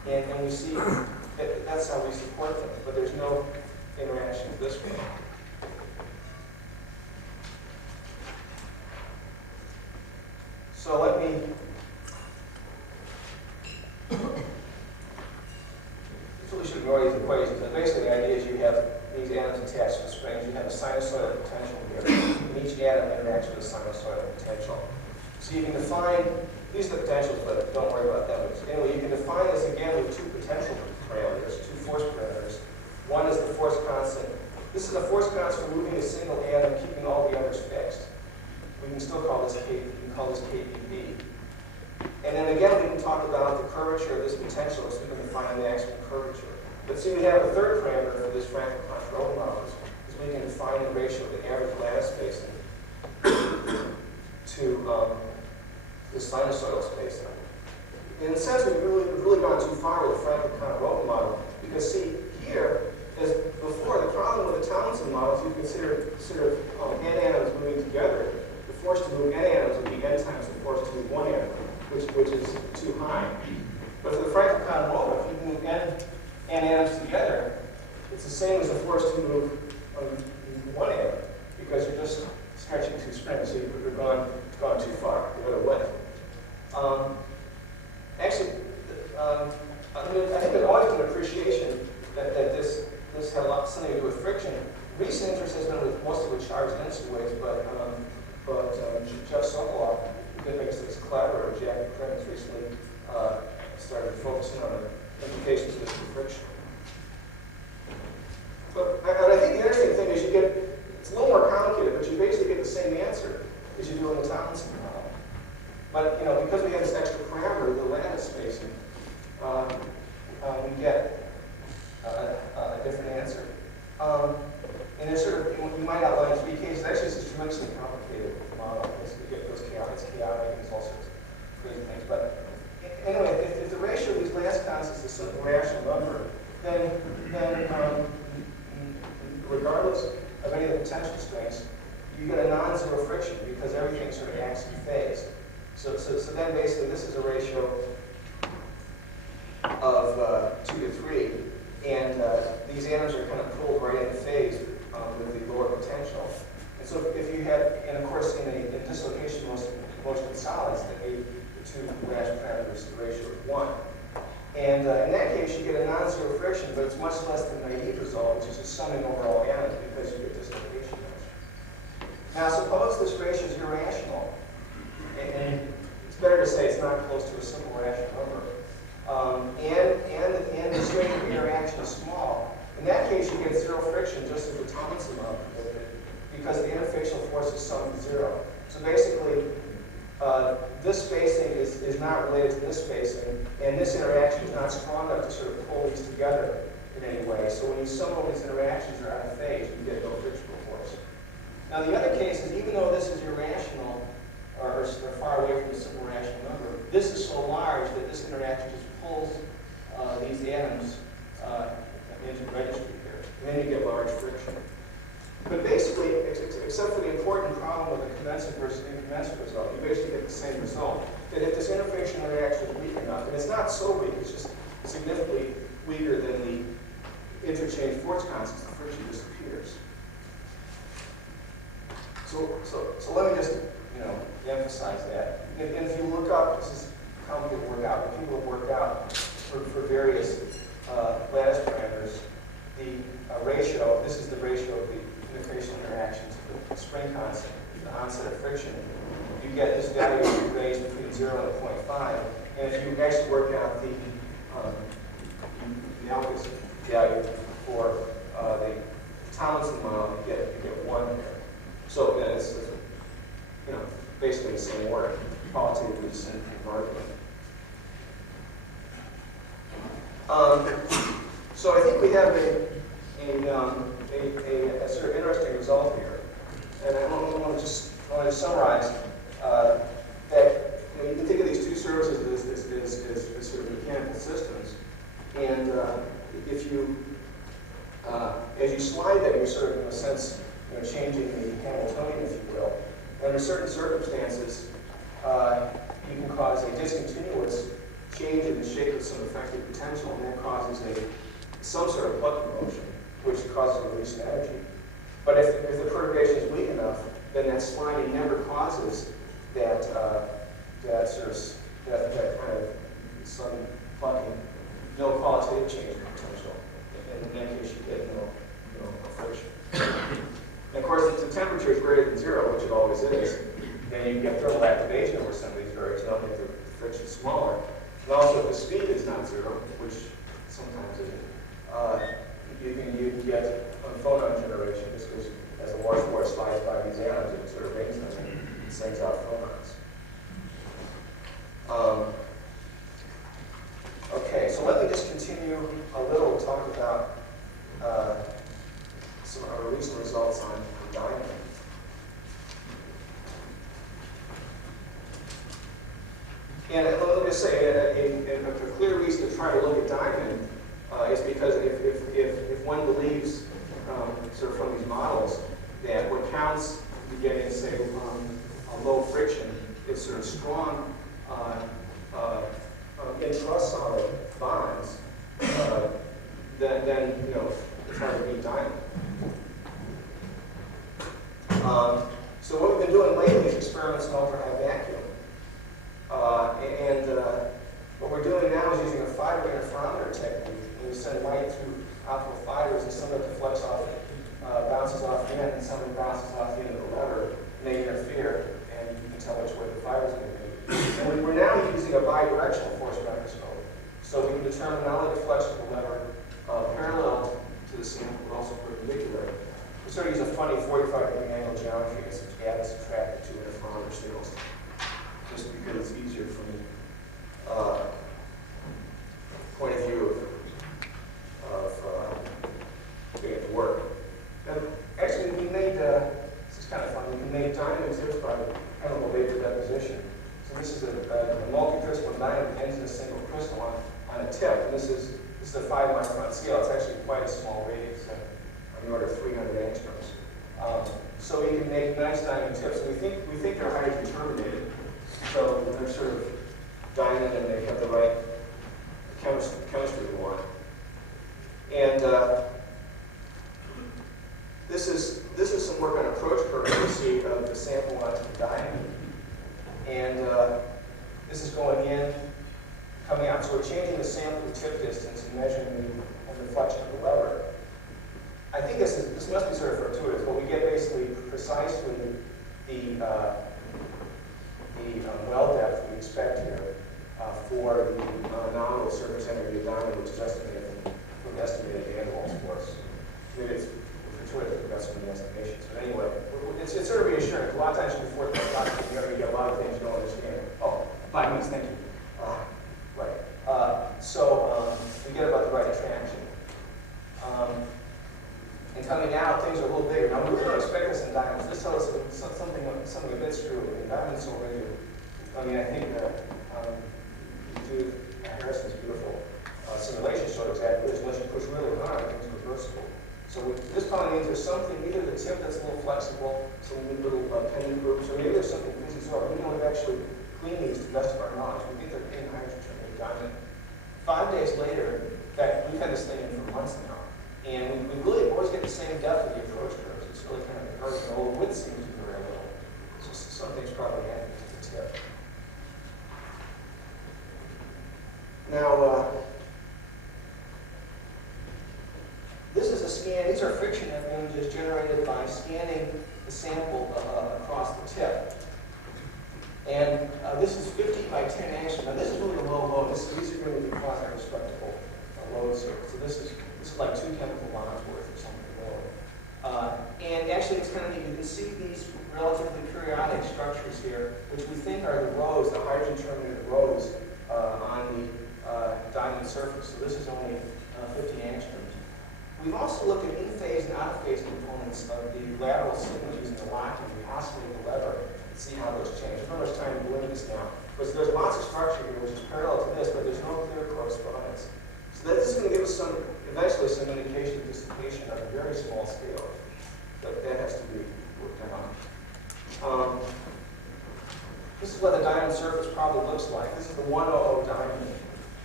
And we see that that's how we support them, but there's no interaction this way. So let me we should ignore these equations. But basically, the idea is you have these atoms attached to the springs. You have a sinusoidal potential here, and each atom interacts with a sinusoidal potential. So you can define, these are the potentials, but don't worry about them. Anyway, you can define this again with two potential parameters, two force parameters. One is the force constant. This is the force constant for moving a single atom, keeping all the others fixed. We can still call this K, we can call this KPB. And then again, we can talk about the curvature of this potential, so we can define the maximum curvature. But see, we have a third parameter for this Frenkel-Kontorova model, is we can define the ratio of the average lattice spacing to the sinusoidal spacing. In a sense, we've really gone too far with the Frenkel-Kontorova model, because see, here, as before, the problem with the Townsend model is you consider n atoms moving together. The force to move n atoms would be n times the force to move one atom, which is too high. But for the Frenkel-Kontorova, if you move n atoms together, it's the same as the force to move one atom, because you're just stretching two springs, so you've gone too far the other way. Actually, I think there's always been an appreciation that this had something to do with friction. Recent interest has been with mostly with charged density waves, but Jeff Sokolov, I guess it's Kluwer, Jack McClelland recently started focusing on the implications of this for friction. But I think the interesting thing is it's a little more complicated, but you basically get the same answer as you do in the Townsend model. But because we have this extra parameter, the lattice spacing, we get a different answer. And there's you might outline three cases. Actually, this is a tremendously complicated model. It's chaotic, and all sorts of crazy things. But anyway, if the ratio of these last constants is some rational number, then regardless of any of the potential strengths, you get a non-zero friction because everything sort of acts in phase. So then basically this is a ratio of 2 to 3, and these atoms are kind of pulled right into phase with the lower potential. And so if you had, and of course in dislocation motion in solids, the two Lash parameters, the ratio of 1. And in that case, you get a non-zero friction, but it's much less than the naive result, which is just summing over all atoms because you get dislocation motion. Now, suppose this ratio is irrational, and it's better to say it's not close to a simple rational number, and the strength of the interaction is small. In that case, you get zero friction, just as the Townsend model predicted, because the interfacial force is summed to 0. So basically, this spacing is not related to this spacing, and this interaction is not strong enough to sort of pull these together in any way. So when you sum all these interactions are out of phase, you get no frictional force. Now the other case is, even though this is irrational, or far away from the simple rational number, this is so large that this interaction just pulls these atoms into the registry here. And then you get large friction. But basically, except for the important problem with the commensurate versus incommensurate result, you basically get the same result. That if this interfacial interaction is weak enough, and it's not so weak, it's just significantly weaker than the interchange force constants, the friction disappears. So let me just emphasize that. And if you look up, this is complicated to work out, but people have worked out for various lattice parameters the ratio. This is the ratio of the interfacial interaction to the spring constant, the onset of friction. You get this value raised between 0 and 0.5, and if you actually work out the Alkes value for the Townsend model, you get 1 there. So yeah, it's basically the same work, qualitatively and convergently. So I think we have a sort of interesting result here, and I want to summarize that you can think of these two services as sort of mechanical systems, and if you as you slide them, you're sort of in a sense changing the Hamiltonian, if you will. Under certain circumstances, you can cause a discontinuous change in the shape of some effective potential, and that causes some sort of plucking motion, which causes a release of energy. But if the perturbation is weak enough, then that sliding never causes that kind of sudden plucking, no qualitative change in potential. And in that case, you get no friction. And of course, if the temperature is greater than 0, which it always is, then you get thermal activation over some of these variables. You don't get the friction smaller. And also, if the speed is not 0, which sometimes isn't, you can get a photon generation just because as the Morse force slides by these atoms, it sort of rings them and sends out photons. Okay, so let me just continue a little to talk about some of our recent results on diamond. And let me just say, a clear reason to try to look at diamond is because if one believes, sort of from these models, that what counts to getting, say, a low friction is sort of strong intra-solid bonds, then it's hard to beat diamond. So what we've been doing lately is experiments in ultra-high vacuum. What we're doing now is using a fiber interferometer technique. And we send light through optical fibers, and some of it deflects off, bounces off the end, and some of it bounces off the end of the lever, and they interfere, and you can tell which way the fiber's going to be. And we're now using a bidirectional force microscope, so we can determine not only the deflection of the lever parallel to the sample, but also perpendicular. We sort of use a funny 45-degree angle geometry to add and subtract the two interferometer signals, just because it's easier from the point of view of getting it to work. And actually, we made, this is kind of fun, we made diamond tips by chemical vapor deposition. So this is a multi-crystalline diamond that ends in a single crystal on a tip. And this is a 5-micron scale. It's actually quite a small radius, on the order of 300 angstroms. So we can make nice diamond tips. And we think they're hydrogen terminated. So they're sort of diamond, and they have the right chemistry we want. And this is some work on approach curve you see of the sample onto the diamond. And this is going in, coming out. So we're changing the sample to tip distance and measuring the deflection of the lever. I think this must be sort of fortuitous, but we get basically precisely the well depth we expect here for the nominal surface energy of diamond, which is estimated from estimated Van-Waals force. Maybe it's fortuitous we've got so many estimations. But anyway, it's sort of reassuring. A lot of times before the process, you get a lot of things you don't understand. Oh, 5 minutes, thank you. Right. So we get about the right attraction. And coming out, things are a little bigger. Now, we really don't expect this in diamonds. This tells us something a bit screwy. In diamonds, so I mean, I think Judith Harrison's beautiful simulation showed exactly this. Unless you push really hard, things are reversible. So this probably means there's something, either the tip that's a little flexible, some little pendant groups, or maybe there's something physical. We don't actually clean these to the best of our knowledge. We think they're clean hydrogen terminated diamond. 5 days later, in fact, we've had this thing in for months now. And we really always get the same depth of the approach curves. It's really kind of encouraging. The whole width seems to be very little. So something's probably happening to the tip. Now, this is a scan. These are friction images generated by scanning the sample across the tip. And this is 50 by 10 angstrom. Now, this is really the low load. These are going to be quasi-respectable loads here. So this is like 2 chemical bonds worth or something lower. And actually, it's kind of neat. You can see these relatively periodic structures here, which we think are the rows, the hydrogen-terminated rows on the diamond surface. So this is only 50 angstroms. We've also looked at in-phase and out-of-phase components of the lateral signals using the locking. We oscillate the lever and see how those change. There's not much time to go into this now. But there's lots of structure here which is parallel to this, but there's no clear correspondence. So this is going to give us eventually some indication of dissipation on a very small scale. But that has to be worked out. This is what the diamond surface probably looks like. This is the 100 diamond.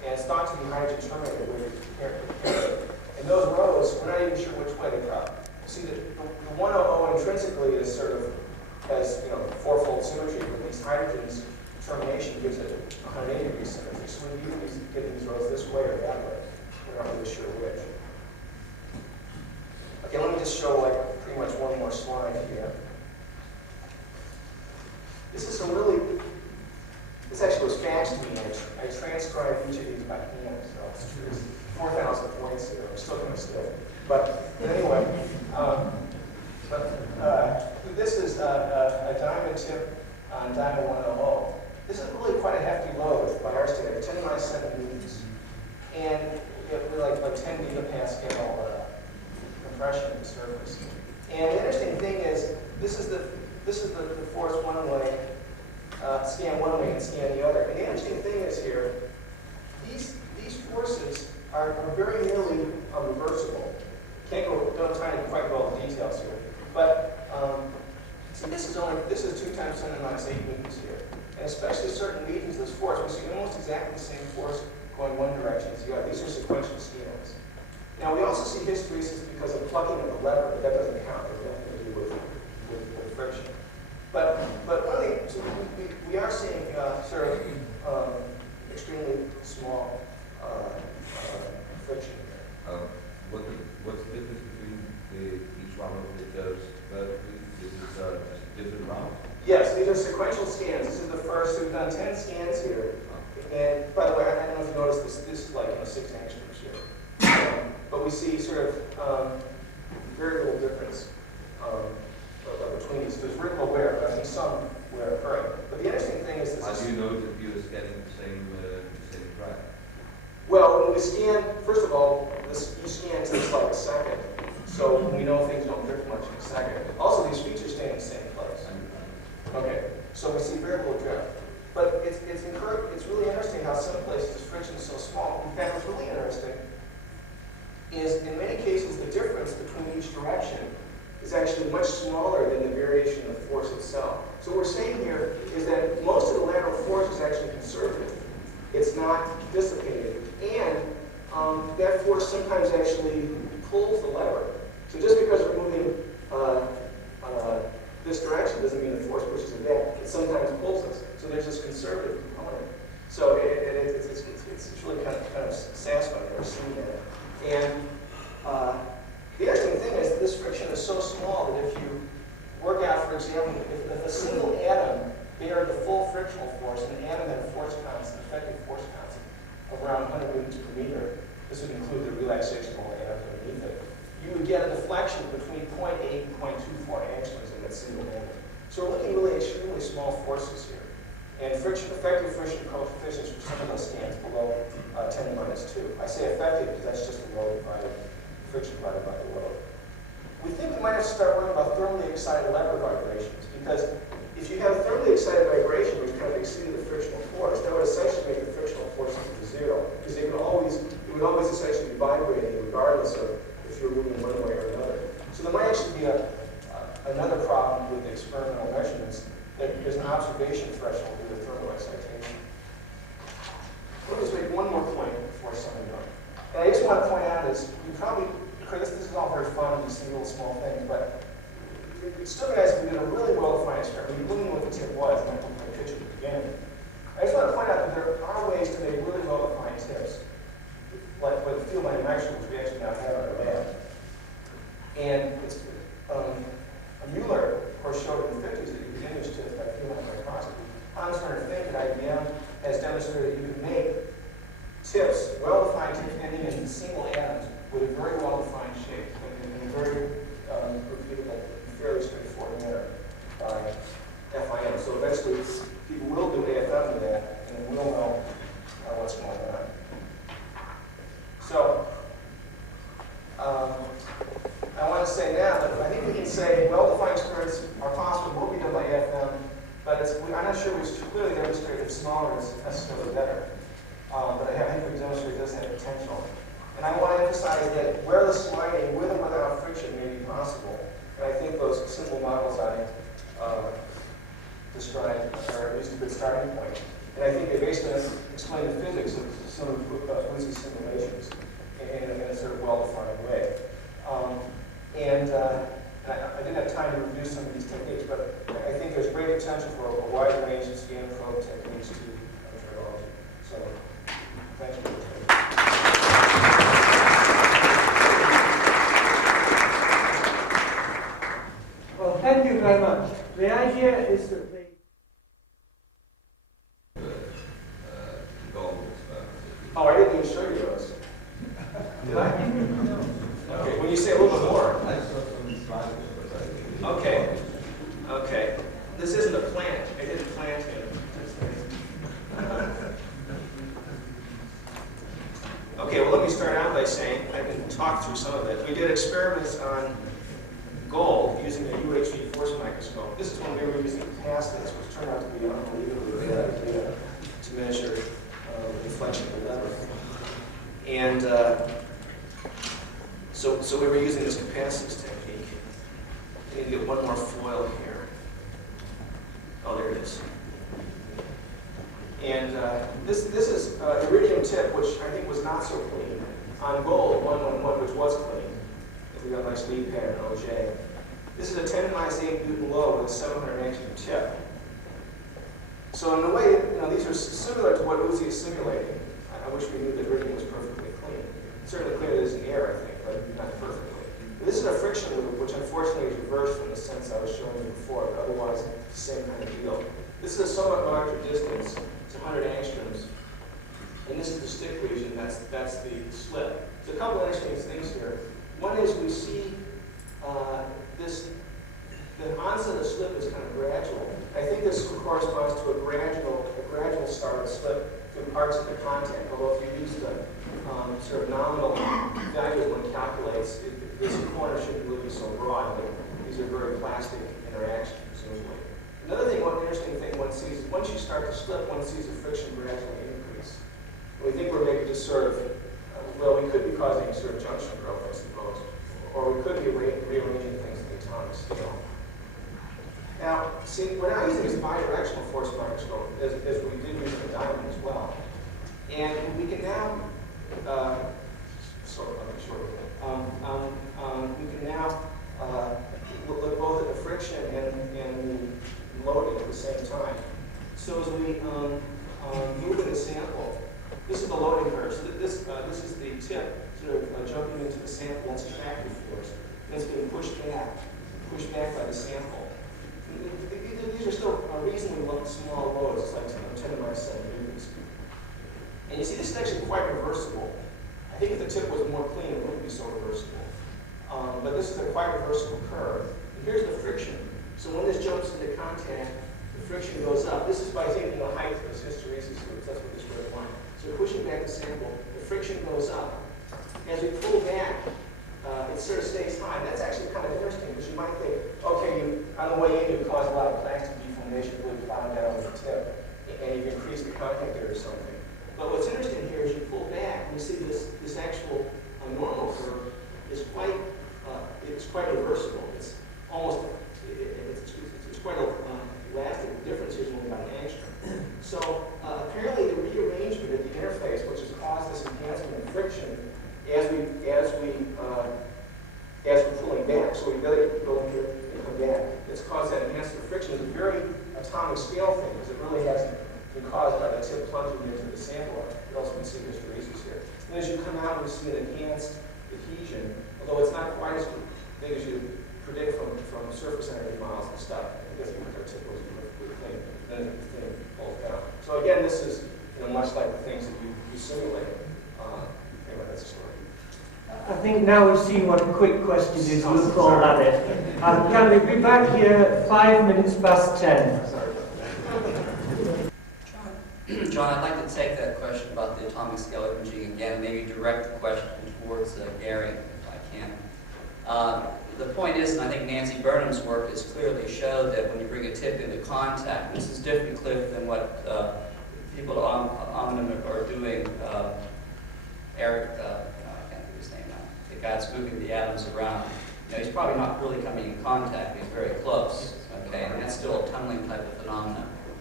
And it's thought to be highly determinative where you compare it. And those rows, we're not even sure which way they cut. See, the 100 intrinsically is sort of, has, you know, fourfold symmetry, but these hydrogens termination gives it 180 degree symmetry. So we can get these rows this way or that way. We're not really sure which. Okay, let me just show like pretty much one more slide here. This is some really, this actually was faxed to me. I transcribed each of these by hand, so there's 4,000 points here. I'm still kind of stiff. But anyway, this is a diamond tip on diamond 100. This is really quite a hefty load by our standard, 10 to 7 newtons. And like 10 gigapascal compression of the surface. And the interesting thing is, this is the force one way, scan one way and scan the other. And the interesting thing is here, these forces are very nearly reversible. Don't try to quite go all the details here. But see, this is 2 times 10 to the minus 8 newtons here. And especially certain regions of this force, we see almost exactly the same force going one direction as the other. These are sequential scans. Now, we also see hysteresis because of plucking of the lever, but that doesn't count. It has nothing to do with friction. But really, so we are seeing sort of extremely small friction here. What's the difference between each one of the curves vertically? This is just different rounds? Yes, these are sequential scans. This is the first. So we've done 10 scans here. And by the way, I don't know if you noticed this is like 6 angstroms here. But we see sort of very little difference between these. There's vertical wear, but I think some wear occurring. But the interesting thing is this. How do you know that you're scanning the same track? Well, when we scan, first of all, you scan takes like a second. So we know things don't drift much in a second. Also, these features stay in the same place. Okay, so we see very little drift. But it's really interesting how some places friction is so small. In fact, what's really interesting is in many cases the difference between each direction is actually much smaller than the variation of the force itself. So what we're saying here is that most of the lateral force is actually conservative. It's not dissipated. And that force sometimes actually pulls the lever. So just because we're moving this direction doesn't mean the force pushes it back. It sometimes pulls us. So there's this conservative component. So it's really kind of satisfying to see that. And the interesting thing is that this friction is so small that if you work out, for example, if a single atom bared the full frictional force and the atom had a force constant, effective force constant, of around 100 newtons per meter, this would include the relaxation of all atoms underneath it, you would get a deflection between 0.8 and 0.24 angstroms in that single atom. So we're looking really extremely small forces here. And effective friction coefficients for some of those scans below 10 to minus 2. I say effective because that's just the load divided, friction divided by the load. We think we might have to start worrying about thermally excited lever vibrations, because if you have thermally excited vibration, which kind of exceeded the frictional force, that would essentially make the frictional force equal to 0, because it would always essentially be vibrating regardless of if you're moving one way or another. So there might actually be another problem with the experimental measurements, that there's an observation threshold due to thermal excitation. Let me just make one more point before summing up. And I just want to point out is, you probably, this is all very fun, you see little small things, but it's still nice if we did a really well-defined experiment. We knew what the tip was, and I took my picture at the beginning. I just want to point out that there are ways to make really well-defined tips, like with field line action, which we actually now have in our lab. And it's, Mueller, of course, showed in the 50s that you could image tips by field line microscopy. Hans Werner Fink at IBM has demonstrated that you can make tips, well-defined tips ending in single atoms with a very well-defined shape in a very repeatable, fairly straightforward manner by FIM. So eventually, people will do AFM with that, and we'll know what's going on. So, I want to say now that I think we can say well-defined experiments are possible, will be done by AFM, but I'm not sure we've clearly demonstrated smaller is necessarily better. But I think we've demonstrated this has potential. And I want to emphasize that where the sliding with or without friction may be possible. And I think those simple models I described are at least a good starting point. And I think they basically explain the physics of some of Uzi's simulations in a sort of well-defined way. I didn't have time to review some of these techniques, but I think there's great potential for a wide range of scan probe techniques to meteorology. So, thanks for listening. Well, thank you very much. The idea is that the Oh, I didn't even show you those. Did I? Okay, when you say a little bit more. Okay. Okay. This isn't a plant. I didn't plant it. Okay, well, let me start out by saying I can talk through some of it. We did experiments on gold using a UHV force microscope. This is when we were using capacitance, which turned out to be unbelievably bad idea to measure deflection of the lever. And so we were using this capacitance technique. I need to get one more foil here. Oh, there it is. And this is iridium tip, which I think was not so clean, on gold 111, which was clean. We got a nice lead pattern, OJ. This is a 10⁻⁸ Newton low with a 700 angstrom tip. So in a way, these are similar to what Uzi is simulating. I wish we knew that iridium was perfectly clean. It's certainly clear there's an error, I think, but not perfectly. But this is a friction loop, which unfortunately is reversed from the sense I was showing you before, but otherwise it's the same kind of deal. This is a somewhat larger distance, it's 100 angstroms. And this is the stick region, that's the slip. There's a couple of interesting things here. One is we see the onset of the slip is kind of gradual. I think this corresponds to a gradual start of slip through parts of the contact, although if you use the sort of nominal values when it calculates, this corner shouldn't really be so broad, but these are very plastic interactions, presumably. Another thing, one interesting thing one sees is once you start to slip, one sees the friction gradually increase. We think we're maybe just sort of, well, we could be causing sort of junction growth, I suppose, or we could be rearranging things at the atomic scale. Now, see, we're not using this bidirectional force microscope as we did use the diamond as well. And we can now, we can now look both at the friction and the loading at the same time. So as we move in a sample, this is the loading curve. So this is the tip sort of jumping into the sample. That's attractive force. And it's being pushed back by the sample. These are still reasonably small loads. It's like 10⁻⁷ newtons. And you see, this is actually quite reversible. I think if the tip was more clean, it wouldn't be so reversible. But this is a quite reversible curve. And here's the friction. So when this jumps into contact, the friction goes up. This is by taking the height of this hysteresis loops. That's what this red line. So pushing back the sample, the friction goes up. As we pull back, it sort of stays high. That's actually kind of interesting because you might think, okay, on the way in you cause a lot of plastic deformation, really plowing down on the tip, and you've increased the contact there or something. But what's interesting here is you pull back and you see this actual normal curve is quite reversible. It's almost it's quite elastic. The difference here is only about an angstrom. So apparently the rearrangement at the interface, which has caused this enhancement in friction, as we're pulling back, so we really go here and come back. It's caused that enhancement of friction. It's a very atomic scale thing because it really hasn't been caused by the tip plunging into the sample. You also can see hysteresis here. And as you come out, we see an enhanced adhesion, although it's not quite as big as you predict from surface energy models and stuff. I guess because our tip was really clean, then the thing pulls down. So again, this is much like the things that you simulate. Anyway, that's the story. I think now we've seen what a quick question is, we'll call that it. Can we be back here 5 minutes past 10? Sorry. John, I'd like to take that question about the atomic scale imaging again and maybe direct the question towards Gary, if I can. The point is, and I think Nancy Burnham's work has clearly showed that when you bring a tip into contact, this is different, Cliff, than what people on are doing. Eric, I can't think of his name now, the guy that's moving the atoms around. He's probably not really coming in contact, but he's very close, okay? And that's still a tunneling type of phenomenon.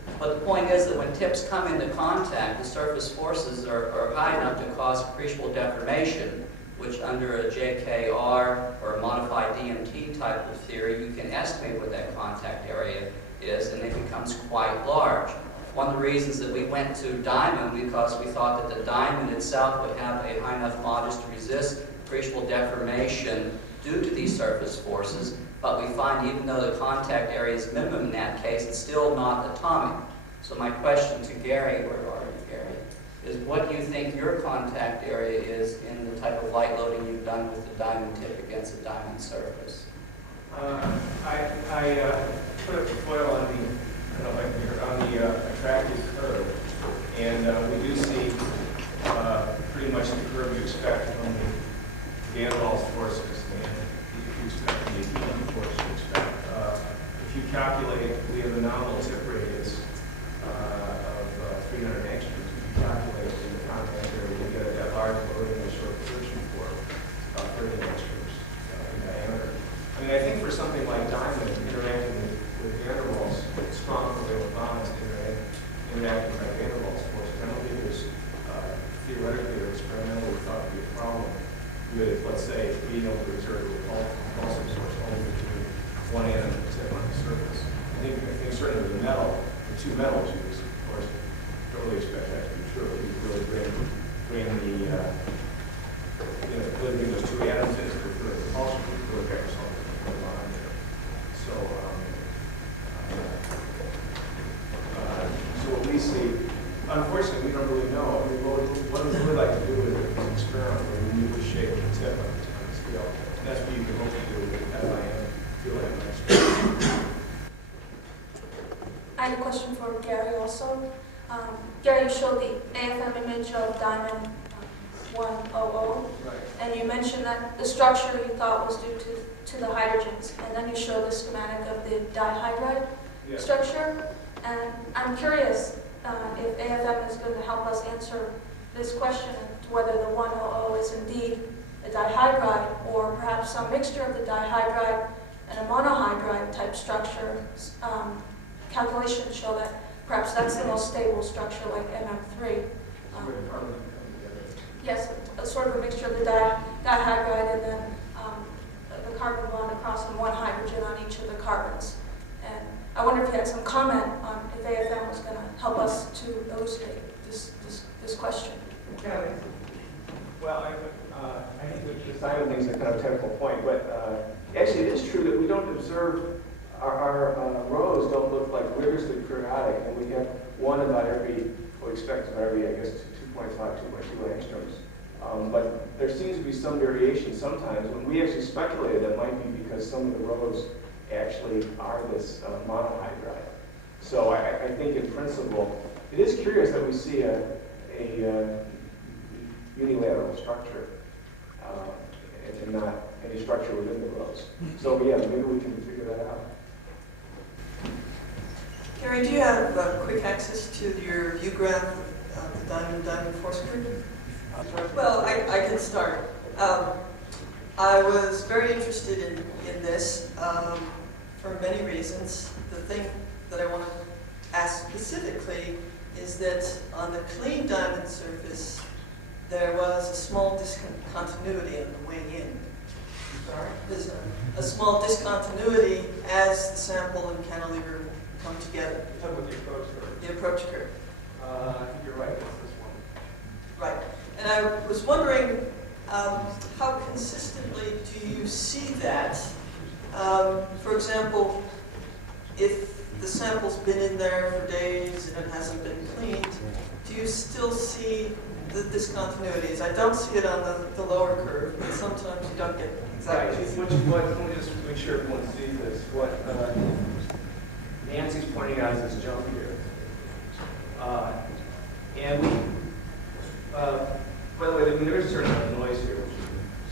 But the point is that when tips come into contact, the surface forces are high enough to cause appreciable deformation, which under a JKR or a modified DMT type of theory, you can estimate what that contact area is, and it becomes quite large. One of the reasons that we went to diamond, because we thought that the diamond itself would have a high enough modulus to resist appreciable deformation due to these surface forces, but we find even though the contact area is minimum in that case, it's still not atomic. So my question to Gary, where are you, Gary, is what do you think your contact area is in the type of light loading you've done with the diamond tip against the diamond surface? I put a foil on the attractive curve, and we do see pretty much the curve you expect from the Van Waals forces, and you expect the Athenian force you expect. If you calculate, we have a nominal tip radius of 300 angstroms. If you calculate the contact area, you get that large loading in a short position for about 30 angstroms in diameter. I mean, I think for something like diamond interacting with Van Waals, strong covalent bonds interacting with Van Waals forces, I don't think there's theoretically or experimentally thought to be a problem with, let's say, being able to exert a repulsive source only to one end of the tip on the surface. I think certainly with the metal, the two metal tubes, of course, don't really expect that to be true. You really bring those two atoms in for the repulsion, you really got yourself a bond there. So what we see, unfortunately, we don't really know. I mean, what we really like to do with it is an experiment where we move the shape of the tip on the scale. And that's what you can hope to do with FIM, field experiment. I have a question for Gary also. Gary, you showed the AFM image of diamond 100, Right. and you mentioned that the structure you thought was due to the hydrogens, and then you showed the schematic of the dihydride Yeah. structure. And I'm curious if AFM is going to help us answer this question, whether the 100 is indeed a dihydride, or perhaps some mixture of the dihydride and a monohydride type structure. Calculations show that perhaps that's the most stable structure, like MM3. Where the carbon come together. Yes, a sort of a mixture of the dihydride and then the carbon bond across and one hydrogen on each of the carbons. And I wonder if you had some comment on if AFM was going to help us to elucidate this question. Yeah. Well, I think the side of things is a kind of technical point, but actually it is true that we don't observe our rows don't look like rigorously periodic, and we have one about every, we expect about every, I guess, 2.5, 2.2 angstroms. But there seems to be some variation sometimes. When we actually speculated, that might be because some of the rows actually are this monohydride. So I think in principle, it is curious that we see a unilateral structure and not any structure within the rows. So yeah, maybe we can figure that out. Gary, do you have quick access to your view graph of the diamond force curve? Well, I can start. I was very interested in this for many reasons. The thing that I want to ask specifically is that on the clean diamond surface, there was a small discontinuity on the way in. There's a small discontinuity as the sample and cantilever come together. You're talking about the approach curve. The approach curve. I think you're right, it's this one. Right. And I was wondering, how consistently do you see that? For example, if the sample's been in there for days and it hasn't been cleaned, do you still see the discontinuities? I don't see it on the lower curve, but sometimes you don't get exactly. Right. Let me just make sure everyone sees this. What Nancy's pointing out is this jump here. And we, by the way, there is a certain amount of noise here.